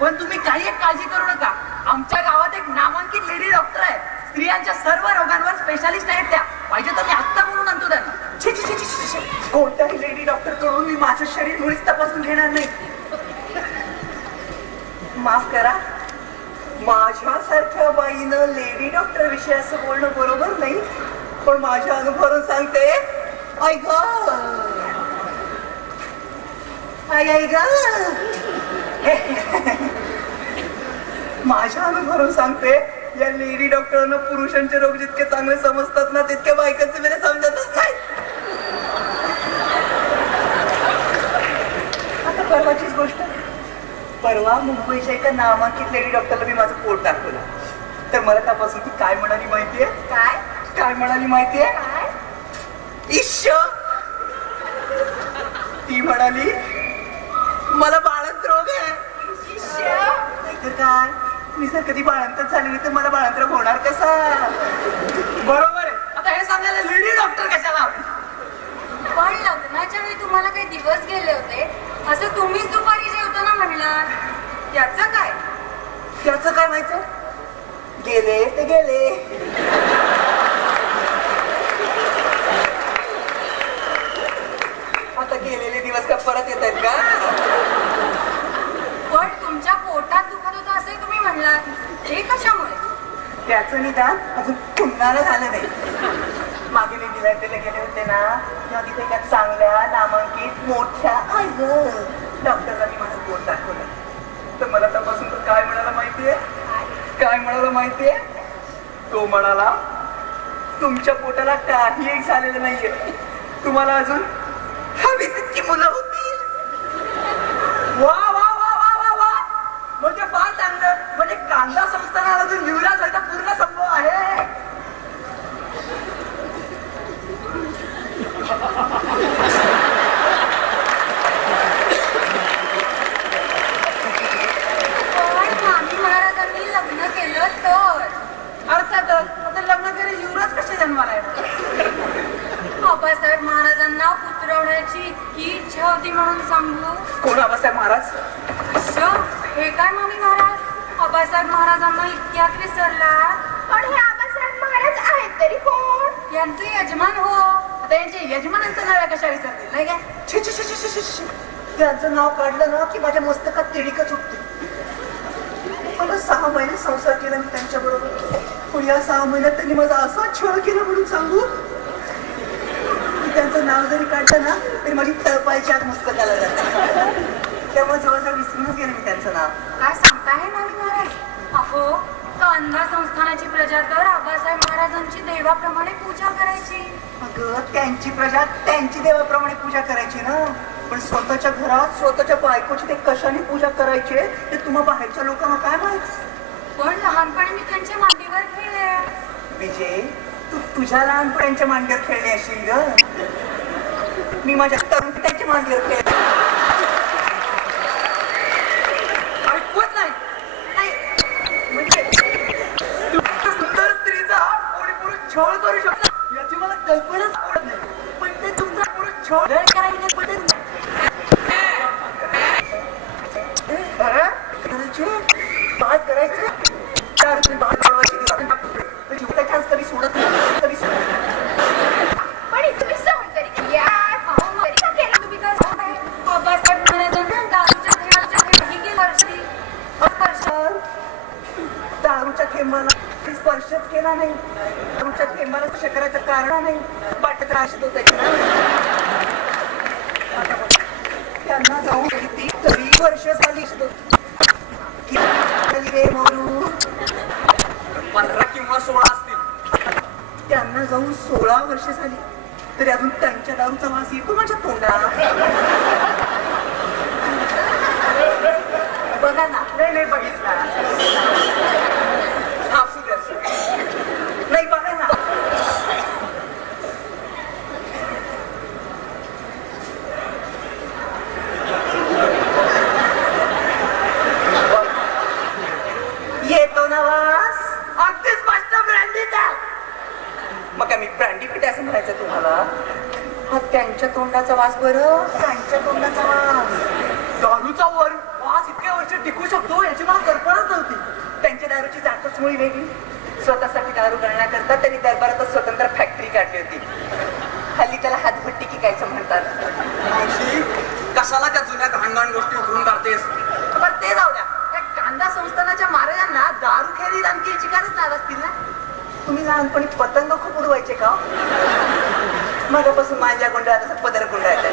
पण तुम्ही काही एक काळजी करू नका. आमच्या गावात एक नामांकित लेडी डॉक्टर आहे. स्त्रियांच्या सर्व रोगांवर स्पेशालिस्ट आहेत त्या. पाहिजे तर मी आत्ता म्हणून आणतो त्यांना. छी, छी, छी, छी, छी, छी. कोणत्याही लेडी डॉक्टर कडून मी माझं शरीर मुळीच तपासून घेणार नाही. माफ करा, माझ्यासारख्या बाईनं लेडी डॉक्टर विषयी असं बोलणं बरोबर नाही. पण माझ्या अनुभवावरून सांगते. ऐ ग, ऐ ग, माझ्या अनुभवावरून सांगते, या लेडी डॉक्टरांना पुरुषांचे रोग जितके चांगले समजतात ना तितके बायकांचे वेळे समजतच नाही. आता परवाचीच गोष्ट. परवा मुंबईच्या एका नामांकित लेडी डॉक्टरला मी माझं पोट दाखवलं. तर मला त्यापासून ती काय म्हणाली माहितीये? काय म्हणाली माहितीये? ईश, ती म्हणाली मला बाळंत रोग आहे. नाहीतर काय, मी जर कधी बाळंतच झाली नाही तर मला बाळंत रोग होणार कसा? बरोबर आहे. आता हे सांगायला लेडी डॉक्टर कशाला हवी? पण लग्नाच्या वेळी तुम्हाला काही दिवस गेले होते असं तुम्हीच दुपारी जेवताना म्हणला. याचं काय? त्याचं काय माहिती? गेले ते गेले. आता गेलेले दिवस का परत येत आहेत का? पण तुमच्या पोटात दुखत होतं असंही तुम्ही म्हणलात. हे कशामुळे? त्याचं निदान अजून पुन्हाला झालं नाही. मागे मी दिलायला गेले होते ना, तेव्हा तिथे एका चांगल्या नामांकित मोठ्या डॉक्टरला मी माझं पोट दाखवलं. तर मला तपासून तो काय म्हणाला माहितीये? काय म्हणाला माहितीये? तो म्हणाला तुमच्या पोटाला काही एक झालेलं नाहीये, तुम्हाला अजून हवी तितकी मुलं होतील. वा वा वा वा वा वा, म्हणजे फार चांगलं. म्हणजे कांदा संस्थानाला अजून युवराज व्हायचा पूर्ण संभव आहे. पण स्वामी महाराजांनी लग्न केलं तर? अर्थातच. आता लग्न करे युवराज कसे जन्माला आहे? आबासाहेब महाराजांना पुत्र होण्याची इतकी इच्छा होती म्हणून सांगू. कोण आबासाहेब महाराज? हे काय मामी महाराज, आबासाहेब महाराजांना इतक्यात विसरला? पण हे आबासाहेब महाराज आहेत तरी कोण? यांचे यजमान हो. आता यांच्या यजमानांचं नाव कशा विसरतील नाही काय? छे छे छे छे छे छे. त्यांचं नाव काढलं ना की माझ्या मस्तकात तिडीकच उठते. मला 6 महिने संसार केला मी त्यांच्या बरोबर. पण या 6 महिन्यात त्यांनी माझा असा छळ केला म्हणून सांगू की त्यांचं नाव जरी काढलं ना तरी माझी तळपायची आत मस्तकाला जाते. त्यामुळे जवळजवळ विसरूनच गेले मी त्यांचं नाव. काय सांगताय मामी महाराज? अहो, कांदा संस्थानाची प्रजा तर आबासाहेब महाराजांची देवाप्रमाणे पूजा करायची. अगं, त्यांची प्रजा त्यांची देवाप्रमाणे पूजा करायची ना, पण स्वतःच्या घरात स्वतःच्या बायकोची ते कशाने पूजा करायचे ते तुम्हा बाहेरच्या लोकांना काय माहित? पण लहानपणी मी त्यांच्या मांडीवर खेळले. विजय, तू तुझ्या लहानपणाच्या मांडीवर खेळली असेल ग. मी माझ्या तरुण त्यांच्या मांडीवर खेळले. ऐकवत नाही. म्हणजे सुंदर स्त्रीचा कोणी पुरुष छळ करू शकतो याची मला कल्पनाच आवडत नाही. पण ते तुमचा पुरुष छळ करायला पटेल. काय करायचं? बाहेर पडवायची चान्स कधी सोडत नाही. कधी पण इतकी सहन तरी यार, अहो, तरी का केलं तुम्ही? काय सांगताय? आबासाहेब महाराजांना दारूच्या थेंबाच्या ही गेली वर्षी स्पर्श. दारूच्या थेंबाला स्पर्शच केला नाही. दारूच्या थेंबाला स्पर्श करायचं कारण नाही. वाटत राशीत होत त्यांना जाऊन किती तरी वर्ष झाली रे मोरू. 15 किंवा 16 असतील. त्यांना जाऊन 16 वर्ष झाली तरी अजून त्यांच्या दारूचा वास येतो माझ्या तोंडात. बघा ना. नाही बघितला. असू दे, असू दे. नाही बघा ना. येतो ना वास. अगदीच मस्त ब्रँडीचा. मग काय मी ब्रँडी पिटे असं म्हणायचं तुम्हाला? हा त्यांच्या तोंडाचा वास बरं. त्यांच्या तोंडाचा वास. दारूचा वास इतक्या वर्ष टिकू शकतो याची मला कल्पनाच नव्हती. त्यांच्या दारूची जातच मुळी वेगळी. स्वतःसाठी दारू करण्याकरता त्यांनी दरबारातच स्वतंत्र फॅक्टरी काढली होती. हल्ली त्याला हातभट्टी की कायचं म्हणतात. मावशी, कशाला त्या जुन्या घाणघाण गोष्टी उघडून काढतेस? बरं ते जाऊ द्या. त्या कांदा संस्थानाच्या महाराजांना दारू खेळी आणखी चिकारच लाव असतील ना. तुम्ही लहानपणी पतंग खूप उडवायचे का? माझ्यापासून माझ्या गुंडाळा तसं पदर गुंडाळतात.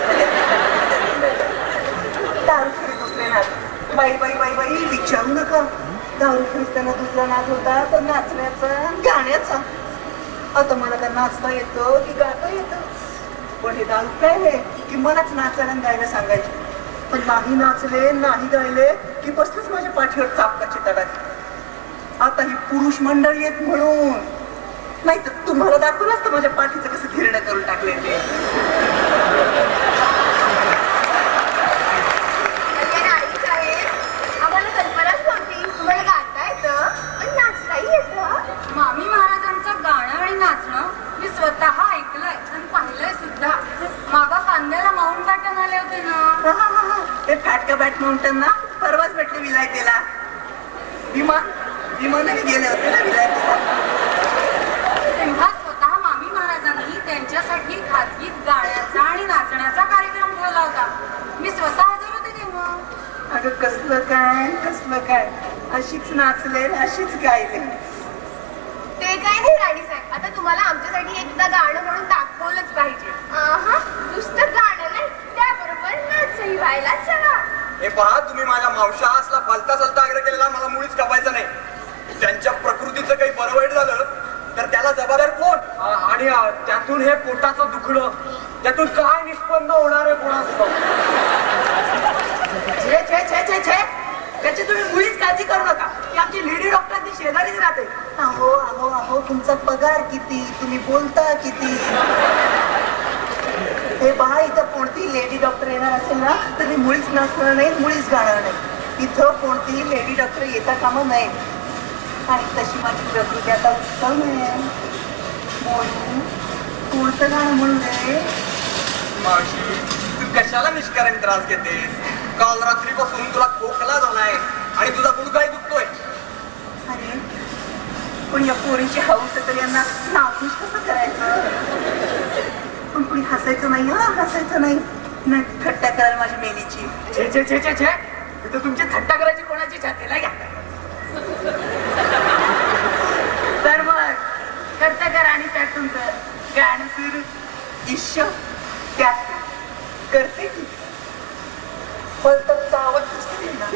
दारू खेळी दुसरे ना. बाई बाई बाई बाई विचारू नका. दारू पिताना दुसरा नाच होता तर नाचण्याचा गाण्याचा. आता मला का नाचता येतं की गाता येतं, पण हे दारू काय आहे की मलाच नाचायला आणि गायला सांगायचे. पण नाही नाचले नाही गायले की बसलंच माझ्या पाठीवर चापकाची तडाखी. आता ही पुरुष मंडळी आहेत म्हणून, नाही तर तुम्हाला दाखवलं असतं माझ्या पाठीचं कसं धिरडं करून टाकले ते. आम्हाला कल्पनाच नव्हती तुम्हाला गाता येतं आणि नाचताही येतं. मामी महाराजांचं गाणं आणि नाचणं मी स्वतः ऐकलंय आणि पाहिलंय सुद्धा. मागा कांद्याला माउंट बॅटन आले होते ना. ते फाटका बॅट माउंटन ना परवाच भेटले विलायतेला. विमानाने गेले होते ना विलायतेला. तेव्हा स्वतः मामी महाराजांनी त्यांच्यासाठी खाजगी गाण्याचा आणि नाचण्याचा कार्यक्रम ठेवला होता. मी स्वतः हजर होते तेव्हा. अगं कसलं काय अशीच नाचले अशीच गायले. ते काय नाही राणी साहेब, आता तुम्हाला आमच्यासाठी एकदा गाणं म्हणून दाखवलंच पाहिजे. नुसतं गाणं नाही, त्याबरोबर नाचही व्हायलाच हवा. हे पहा, तुम्ही माझ्या मावशा असला फलता सलता आग्रह केलेला मला मुळीच कापायचं नाही. त्यांच्या प्रकृतीचं काही बरं वाईट झालं तर त्याला जबाबदार कोण? आणि त्यातून हे पोटाचं दुखणं, त्यातून काय निष्पन्न होणार आहे कोणाचं? त्याची तुम्ही मुळीच काळजी करू नका. की आमची लेडी डॉक्टर ती शेजारीच राहते. अहो तुमचा पगार किती, तुम्ही बोलता किती. हे पहा, इथं कोणती लेडी डॉक्टर येणार असेल ना तर मी मुळीच नाचणार नाही, मुळीच गाणार नाही. इथं कोणतीही लेडी डॉक्टर येता कामा नाही. आणि तशी माझी प्रकृती आता उत्तम आहे. म्हणून कोणतं गाणं म्हणून दे. मावशी, तू कशाला निष्कारण त्रास घेतेस? काल रात्रीपासून तुला खोकला झालाय आणि तुझा गुडघाही दुखतोय. अरे पण या पोरीची हौस आहे तर यांना नाखुश कसं करायचं? पण कोणी हसायचं नाही, हसायचं नाही. नाही थट्टा करायला माझी मेलीची. छे तिथं तुमची थट्टा करायची कोणाची छाती नाही का? तर मग करता करा आणि त्यात तुमचं गाणं सुरू. ईश्व त्यात करते की पण तर चावत नसते ना.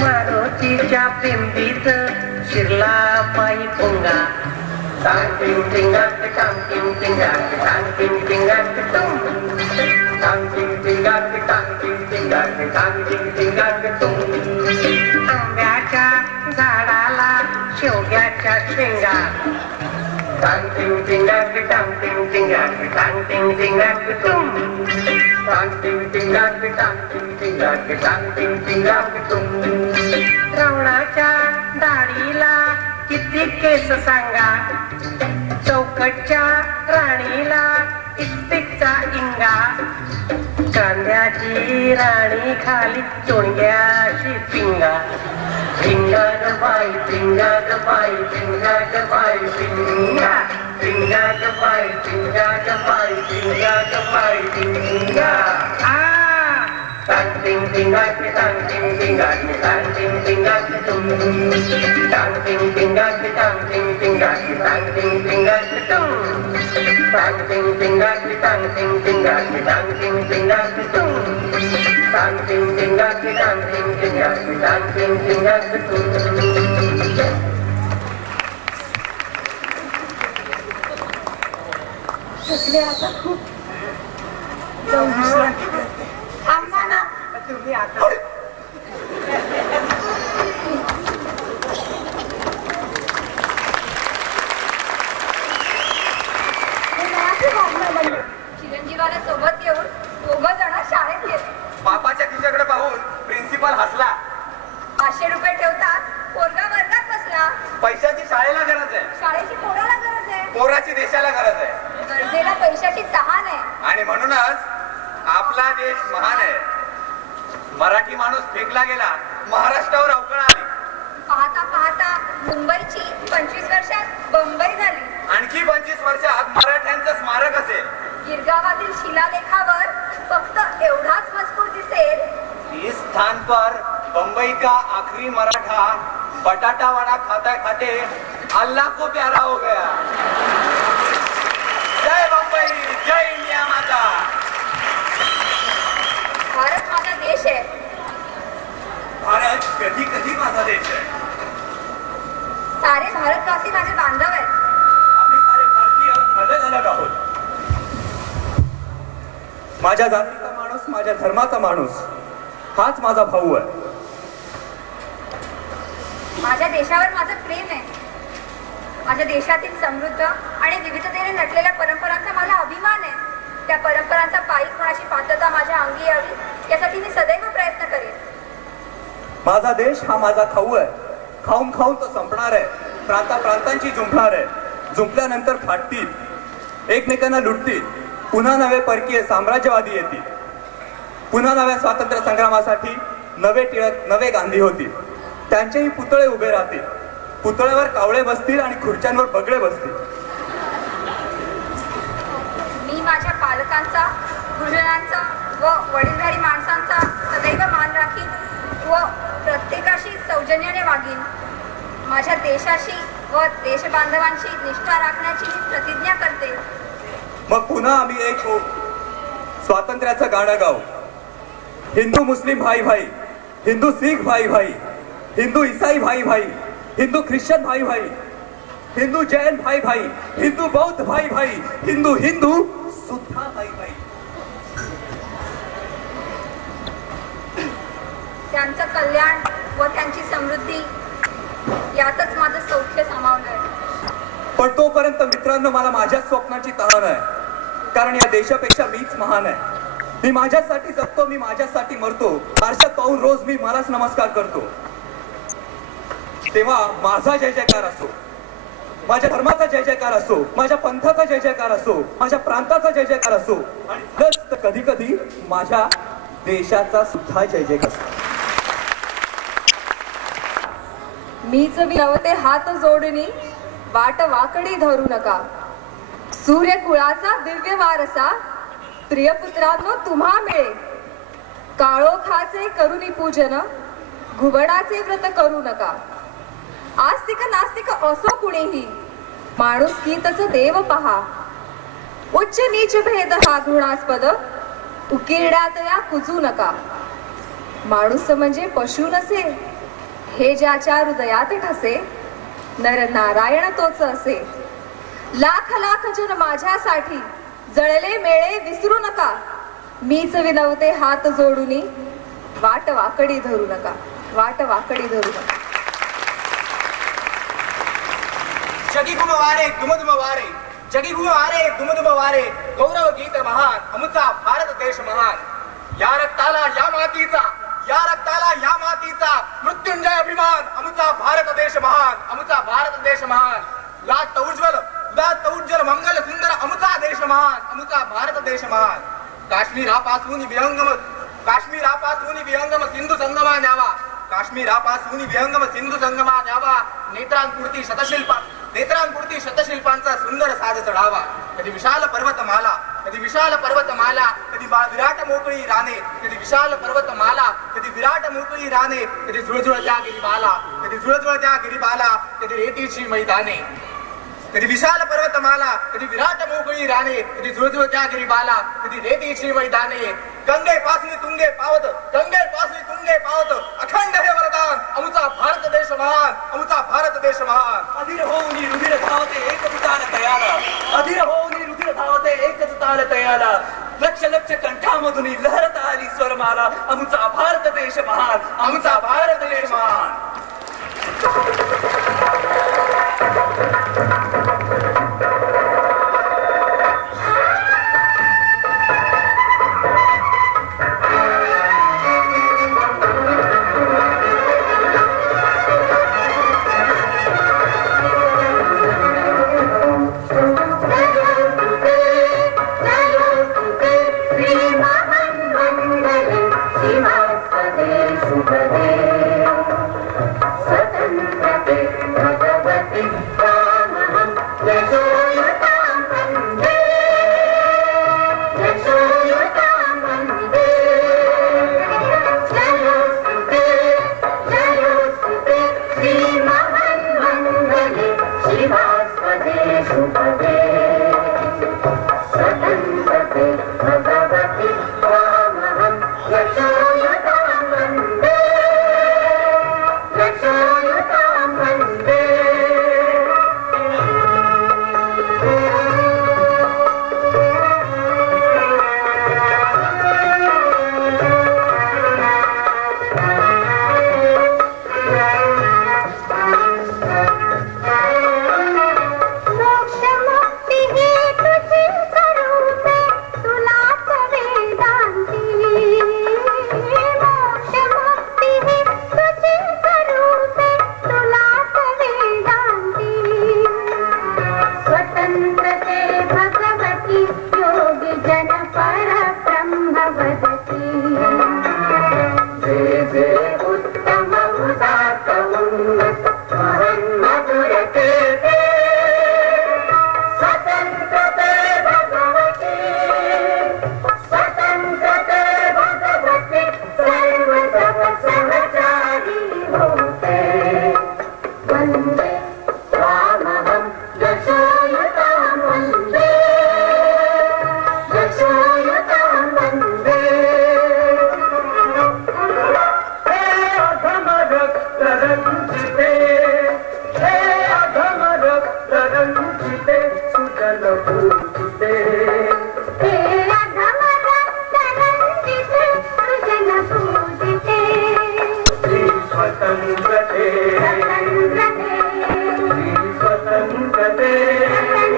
मारुतीच्या पिंपीत शिरला पायी पुंगा. टांग टिंगा टांग टिंगा टांग टिंगा तुम. टांग टिंगा टांग टिंगा टांग टिंगा तुम. आंब्याच्या झाडाला शेवग्याच्या शेंगा. टांग टिंगा टांग टिंगा टांग टिंगा तुम. टांग टिंगा टांग टिंगा टांग टिंगा तुम. रावणाच्या दाढीला किती केस सांगा. चौकटच्या राणीला इस्पिकचा इंगा. कांद्याची राणी खाली चोणग्याची पिंगा. पिंगा ग बाई पिंगा ग बाई पिंगा ग बाई पिंगा. पिंगा ग बाई पिंगा ग बाई पिंगा ग बाई पिंगा. Tang ting ting gak tang ting ting gak tang ting ting gak tum. Tang ting ting gak tang ting ting gak tang ting ting gak tum. Tang ting ting gak tang ting ting gak tang ting ting gak tum. Tang ting ting gak tang ting ting gak tang ting ting gak tum. थकले आता खूप. जाऊन विश्रांती करते. थांबा ना तुम्ही आता. चिरंजीवाला सोबत येऊन दोघं जण शाळेत गेले. बापाच्या खिशाकडे पाहून प्रिन्सिपल हसला. 500 रुपये ठेवतात, पोरगा वर्गात बसला. पैशाची शाळेला गरज आहे, शाळेची पोराला गरज आहे, पोराची देशाला गरज आहे. गरजेला पैशाची तहान आहे. आणि म्हणूनच आपला देश महान आहे. मराठी माणूस फेकला गेला, महाराष्ट्रावर अवकळ आली. पाहता पाहता मुंबईची 25 वर्षात बंबई झाली. आणखी 25 वर्षात मराठ्यांचं स्मारक असेल. गिरगावातील शिलालेखावर फक्त एवढाच मजकूर दिसेल. इस स्थान पर बंबई का आखिरी मराठा बटाटा वड़ा खाता खाते अल्लाह को प्यारा हो गया. जय बंबई, जय इंडिया माता. भारत माझा देश आहे. भारत कधी कधी माझा देश आहे. सारे भारतवासी माझे बांधव आहेत. आम्ही सारे भारतीय अलग अलग आहोत. माझ्या जातीचा माणूस, माझ्या धर्माचा माणूस हाच माझा भाऊ आहे. माझ्या देशावर माझं प्रेम आहे. माझ्या देशातील समृद्ध आणि विविधतेने नटलेल्या परंपरांचा मला अभिमान आहे. त्या परंपरांचा पायी कोणाची पात्रता माझ्या अंगी यावी यासाठी मी सदैव प्रयत्न करेन. माझा देश हा माझा खाऊ आहे. खाऊन खाऊन तो संपणार आहे. प्रांतांची झुंपणार आहे. झुंपल्यानंतर फाटतील, एकमेकांना लुटतील. पुन्हा नवे परकीय साम्राज्यवादी येतील. पुन्हा नव्या स्वातंत्र्य संग्रामासाठी नवे टिळक, नवे गांधी होतील. त्यांचेही पुतळे उभे राहतील. पुतळ्यावर कावळे बसतील आणि खुर्च्यांवर बगळे बसतील. मी माझ्या पालकांचा, गुरुजनांचा व वडीलधारी माणसांचा सदैव मान राखीन व प्रत्येकाशी सौजन्याने वागीन. माझ्या देशाशी व देशबांधवांशी निष्ठा राखण्याची मी प्रतिज्ञा करते. मग पुन्हा आम्ही एक होऊ. स्वातंत्र्याचं गाणं गाऊ. हिंदू मुस्लिम भाई भाई, हिंदू सिख भाई भाई, हिंदू ईसाई भाई भाई, हिंदू ख्रिश्चन भाई भाई, हिंदू जैन भाई भाई, हिंदू बौद्ध भाई भाई, हिंदू हिंदू सुद्धा भाई भाई. त्यांचं कल्याण व त्यांची समृद्धी यातच माझं सौख्य सामावलंय. पण तोपर्यंत मित्रांनो मला माझ्या स्वप्नाची तहान आहे. कारण या देशापेक्षा मीच महान आहे. मी माझ्यासाठी जगतो, मी माझ्यासाठी मरतो. आरशात पाहून रोज मी मलाच नमस्कार करतो. तेव्हा माझा जय जयकार असो, माझ्या धर्माचा जय जयकार असो, माझ्या पंथाचा जय जयकार असो, माझ्या प्रांताचा जय जयकार असो आणि कधी कधी माझ्या देशाचा सुद्धा जय जयकार असो. मीच विनवते हात जोडणी, वाट वाकडी धरू नका. सूर्य कुळाचा दिव्य वारसा प्रियपुत्रांनो तुम्हा मिळे. काळोखाचे करुणी पूजन, घुबडाचे व्रत करू नका. आस्तिक नास्तिक असो कुणीही, माणुसकीतच देव पहा. उच्च नीच भेद हा घृणास्पद, उकिरड्यात या कुजू नका. माणूस म्हणजे पशु नसे, हे ज्याच्या हृदयात ठसे. नर नारायण तोच असे. लाख लाख जन माझ्यासाठी जळले मेळे विसरू नका. मीच विनवते हात जोडूनी, वाट वाकडी धरू नका. वाट वाकडी धरू नका. जगी गुम वारे दुमदुम वारे, जगी गुम वारे दुमदुम वारे. गौरव गीत महान आमचा भारत देश महान. या रक्ताला या मातीचा, या रक्ताला या मातीचा मृत्युंजय अभिमान. आमचा भारत देश महान, आमचा भारत देश महान. लाट उज्ज्वल उदात्त उज्ज्वल मंगल सुंदर आमचा देश महान, आमचा भारत देश महान. काश्मीरापासून विहंगम, काश्मीरापासून विहंगम सिंधू संगमा न्यावा. काश्मीरापासून विहंगम सिंधू संगमा न्यावा. नेत्रांपुरती शतशिल्पा, नेत्रांपुरती शतशिल्पांचा सुंदर साज चढावा. कधी विशाल पर्वतमाला, कधी विशाल पर्वतमाला, कधी विराट मोकळी राने. कधी विशाल पर्वतमाला, कधी विराट मोकळी राने. कधी झुळझुळत्या गिरिबाला, कधी झुळझुळत्या गिरिबाला. कधी रेतीची मैदाने. कधी विशाल पर्वतमाला, कधी विराट मोकळी राने. कधी झुळझुळत्या गिरिबाला, कधी रेतीची मैदाने. गंगे पासनी तुंगे पावत, गंगे पासनी तुंगे पावत. अखंड हे वरदान आमचा भारत देश महान, आमचा भारत देश महान. अधीर होऊन रुधिर धावते एकच ताल तयाला. अधीर होऊन रुधिर धावते एकच ताल तयाला. लक्ष लक्ष कंठामधून लहरत आली स्वरमाला. आमचा भारत देश महान, आमचा भारत देश महान. स्वतंत्र स्वतन्त्रते भगवती योगी जन परब्रह्म वदति जय जय उत्तम उदात्त उन्नत मधुरते स्वतन्त्रते भगवती स्वतन्त्रते भगवती सर्व सहचारी होते वन्दे स्वामहं यशोयुतां वन्दे यशोयुतां वन्दे हे अधमरक्तरञ्जिते हे अधमरक्तरञ्जिते सुजनपूजिते हे अधमरक्तरञ्जिते सुजनपूजिते श्री स्वतन्त्रते स्वतन्त्रते श्री स्वतन्त्रते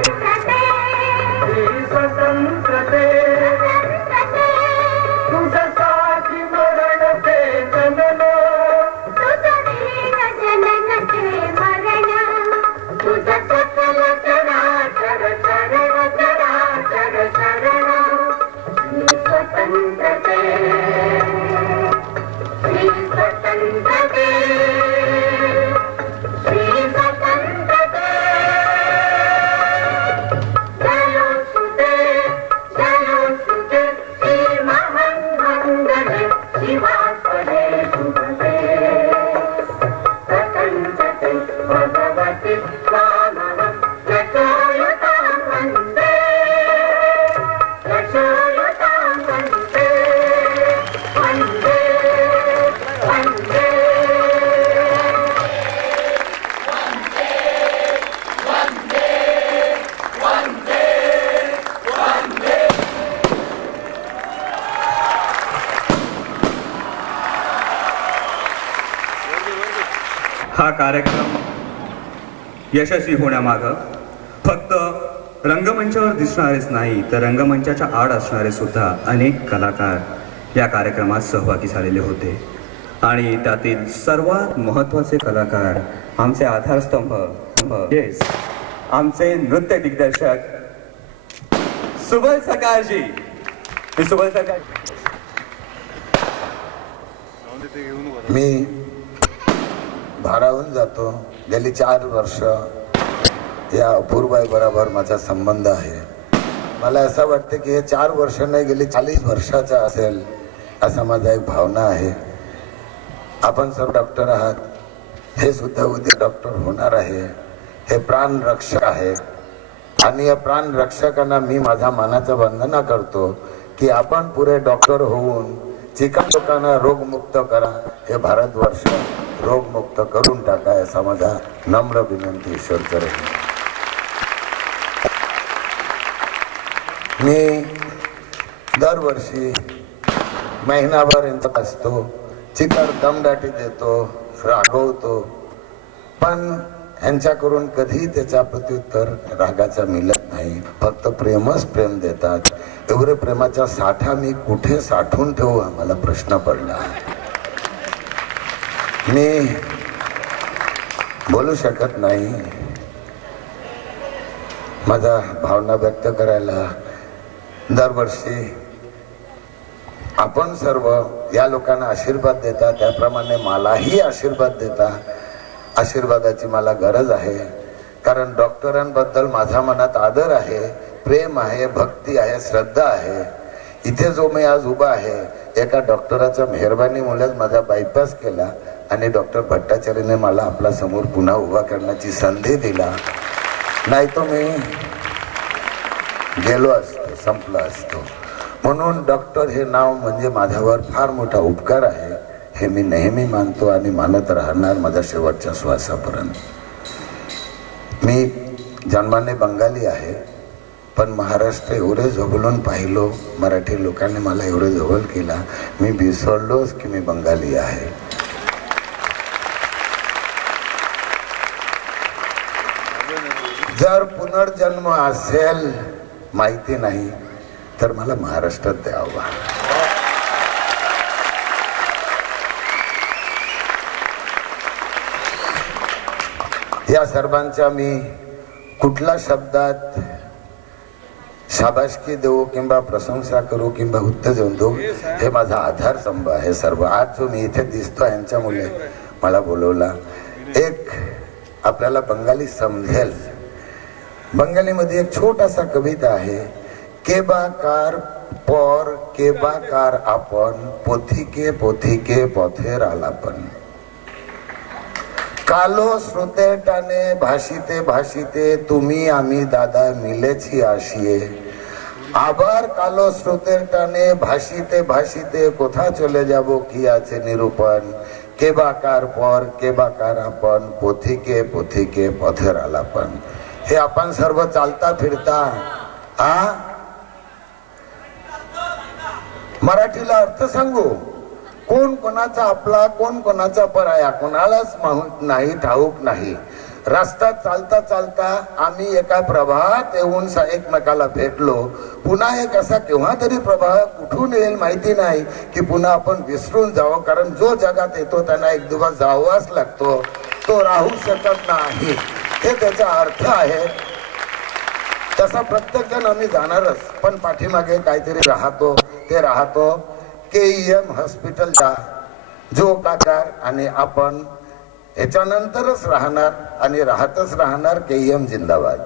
स्वतन्त्रते श्री स्वतन्त्रते तुझसाठी मरणते जनन तुझवीर जननते मरण तुझ सकल चराचर चरण चराचर शरण श्री स्वतन्त्रते श्री स्वतन्त्रते श्री स्वतन्त्रते जयोस्तुते जयोस्तुते श्रीमहं मङ्गले शिवास्पदे शुभते स्वतन्त्रते भगवति स्वामहं यशोयुतां वन्दे यशोयुतां वन्दे वन्दे वन्दे हा कार्यक्रम यशस्वी होण्यामागं फक्त रंगमंचावर दिसणारेच नाही तर रंगमंचाच्या आड असणारे सुद्धा अनेक कलाकार या कार्यक्रमात सहभागी झालेले होते आणि त्यातील सर्वात महत्त्वाचे कलाकार आमचे आधारस्तंभ येस आमचे नृत्य दिग्दर्शक सुबल सरकारजी. सुबल सरकार मी भारावून जातो. गेली 4 वर्ष या अपूर्वाई बरोबर माझा संबंध आहे. मला असं वाटतं की हे 4 वर्ष नाही गेली 40 वर्षाचा असेल असा माझा एक भावना आहे. आपण सर्व डॉक्टर आहात, हे सुद्धा उद्या डॉक्टर होणार आहे. हे प्राण रक्षक आहे आणि या प्राण रक्षकांना मी माझ्या मनाचं वंदना करतो की आपण पुरे डॉक्टर होऊन चिकन लोकांना रोगमुक्त करा, हे भारतवर्ष रोगमुक्त करून टाका असा माझा नम्र विनंती ईश्वर करेन. मी दरवर्षी महिनाभर यांच्यात असतो, चिकन दमदाटी देतो, रागवतो, पण यांच्याकडून कधी त्याच्या प्रत्युत्तर रागाचा मिळत नाही. फक्त प्रेमच प्रेम देतात. एवढे प्रेमाचा साठा मी कुठे साठवून ठेवू हा मला प्रश्न पडला. मी बोलू शकत नाही. माझा भावना व्यक्त करायला दरवर्षी आपण सर्व या लोकांना आशीर्वाद देता त्याप्रमाणे मलाही आशीर्वाद देता. आशीर्वादाची मला गरज आहे, कारण डॉक्टरांबद्दल माझ्या मनात आदर आहे, प्रेम आहे, भक्ती आहे, श्रद्धा आहे. इथे जो मी आज उभा आहे एका डॉक्टराच्या मेहरबानीमुळेच माझा बायपास केला आणि डॉक्टर भट्टाचार्यने मला आपल्या समोर पुन्हा उभा करण्याची संधी दिला. नाही तो मी गेलो असतो, संपलो असतो. म्हणून डॉक्टर हे नाव म्हणजे माझ्यावर फार मोठा उपकार आहे, हे मी नेहमी मानतो आणि मानत राहणार माझ्या शेवटच्या श्वासापर्यंत. मी जन्माने बंगाली आहे, पण महाराष्ट्र एवढे जवळून पाहिलो, मराठी लोकांनी मला एवढं जवळ केला, मी विसरलोच की मी बंगाली आहे. जर पुनर्जन्म असेल माहिती नाही तर मला महाराष्ट्रात द्यावा. या सर्वांच्या मी कुठल्या शब्दात शाबासकी देऊ किंवा प्रशंसा करू किंवा उत्तेजन देऊ हे माझा आधारस्तंभ आहे सर्व. आज जो मी इथे दिसतो यांच्या मुले मला बोलवला. एक आपल्याला बंगाली समजेल, बंगालीमध्ये एक छोटासा कविता आहे, केबाकार पर केबाकार आपण पोथिके पोथिके पथेर आलापन. कालो श्रुते टाने भाषिते भाषिते तुम्ही आम्ही दादा मिलेची आशिये. आभार कालो श्रुते टाने भाषिते भाषिते कोथा चले जाबो कियाचे निरूपण. केबाकार पर केबाकार आपण पोथिके पोथिके पथेर आलापन. हे आपण सर्व चालता फिरता हा मराठीला अर्थ सांगू. कोण कोणाचा आपला कोण कोणाचा पराया कोणालाच माहीत नाही, ठाऊक नाही. रस्त्यात चालता चालता आम्ही एका प्रवाहात येऊन एकमेकाला भेटलो. पुन्हा एक असा केव्हा तरी प्रवाह कुठून येईल माहिती नाही की पुन्हा आपण विसरून जावं. कारण जो जगात येतो त्यांना एक दिवस जावाच लागतो, तो राहू शकत नाही. हे त्याचा अर्थ आहे. तसा प्रत्येक जण आम्ही जाणारच, पण पाठीमागे काहीतरी राहतो. ते राहतो KEM हॉस्पिटलचा जो प्रकार आणि आपण याच्यानंतरच राहणार आणि राहतच राहणार. KEM जिंदाबाद.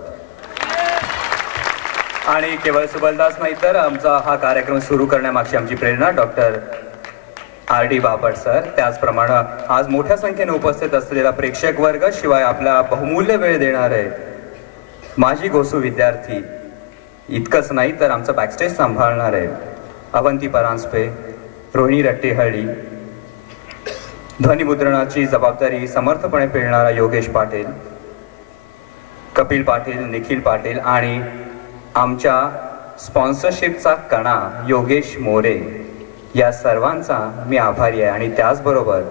आणि केवळ सुबलदास नाही तर आमचा हा कार्यक्रम सुरू करण्यामागची आमची प्रेरणा डॉक्टर RD बापट सर. त्याचप्रमाणे आज मोठ्या संख्येने उपस्थित असलेला प्रेक्षक वर्ग, शिवाय आपला बहुमूल्य वेळ देणारे माजी गोसू विद्यार्थी, इतकंच नाही तर आमचं बॅकस्टेज सांभाळणार आहे अवंती परांजपे, रोहिणी रट्टेहळ्ळी. ध्वनिमुद्रणाची जबाबदारी समर्थपणे पेलणारा योगेश पाटील, कपिल पाटील, निखिल पाटील आणि आमच्या स्पॉन्सरशिपचा कणा योगेश मोरे. या सर्वांचा मी आभारी आहे. आणि त्याचबरोबर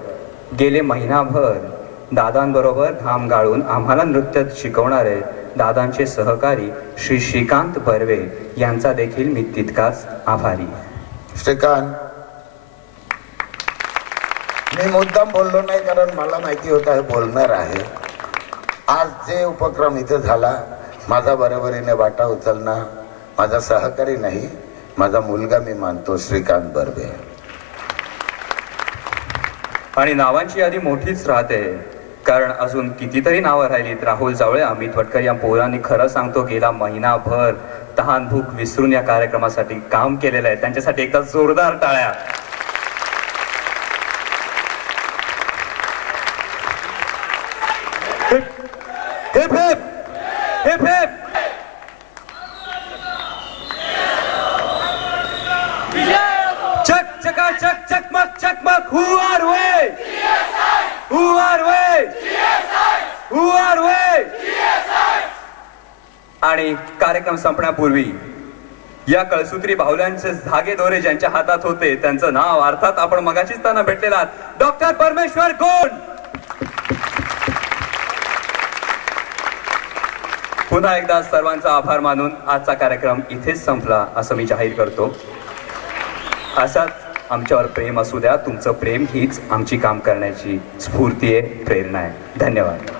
गेले महिनाभर दादांबरोबर घाम गाळून आम्हाला नृत्य शिकवणारे दादांचे सहकारी श्री श्रीकांत बर्वे यांचा देखील मी तितकाच आभारी आहे. श्रीकांत, मी मुद्दाम बोललो नाही कारण मला माहिती होतं हे बोलणार आहे. आज जे उपक्रम इथे झाला, माझा बरोबरीने वाटा उचलणार माझा सहकारी नाही, माझा मुलगा मी मानतो, श्रीकांत बर्वे. आणि नावांची यादी मोठीच राहते, कारण अजून कितीतरी नावं राहिलीत. राहुल जावळे, अमित वटकर या पोरांनी खरं सांगतो गेला महिनाभर तहान भूक विसरून या कार्यक्रमासाठी काम केलेलं आहे. त्यांच्यासाठी एकदा जोरदार टाळ्या. Hip hip hip hip. चक चका चक चकमक चकमक. Who are we? Who are we? Who are we? आणि कार्यक्रम संपण्यापूर्वी या कळसूत्री बाहुल्यांचे धागे दोरे ज्यांच्या हातात होते त्यांचं नाव अर्थात आपण मगाशीच त्यांना भेटलेला डॉक्टर परमेश्वर कोण. पुन्हा एकदा सर्वांचा आभार मानून आजचा कार्यक्रम इथेच संपला असं मी जाहीर करतो. असाच आमच्यावर प्रेम असू द्या. तुमचं प्रेम हीच आमची काम करण्याची स्फूर्ती आहे, प्रेरणा आहे. धन्यवाद.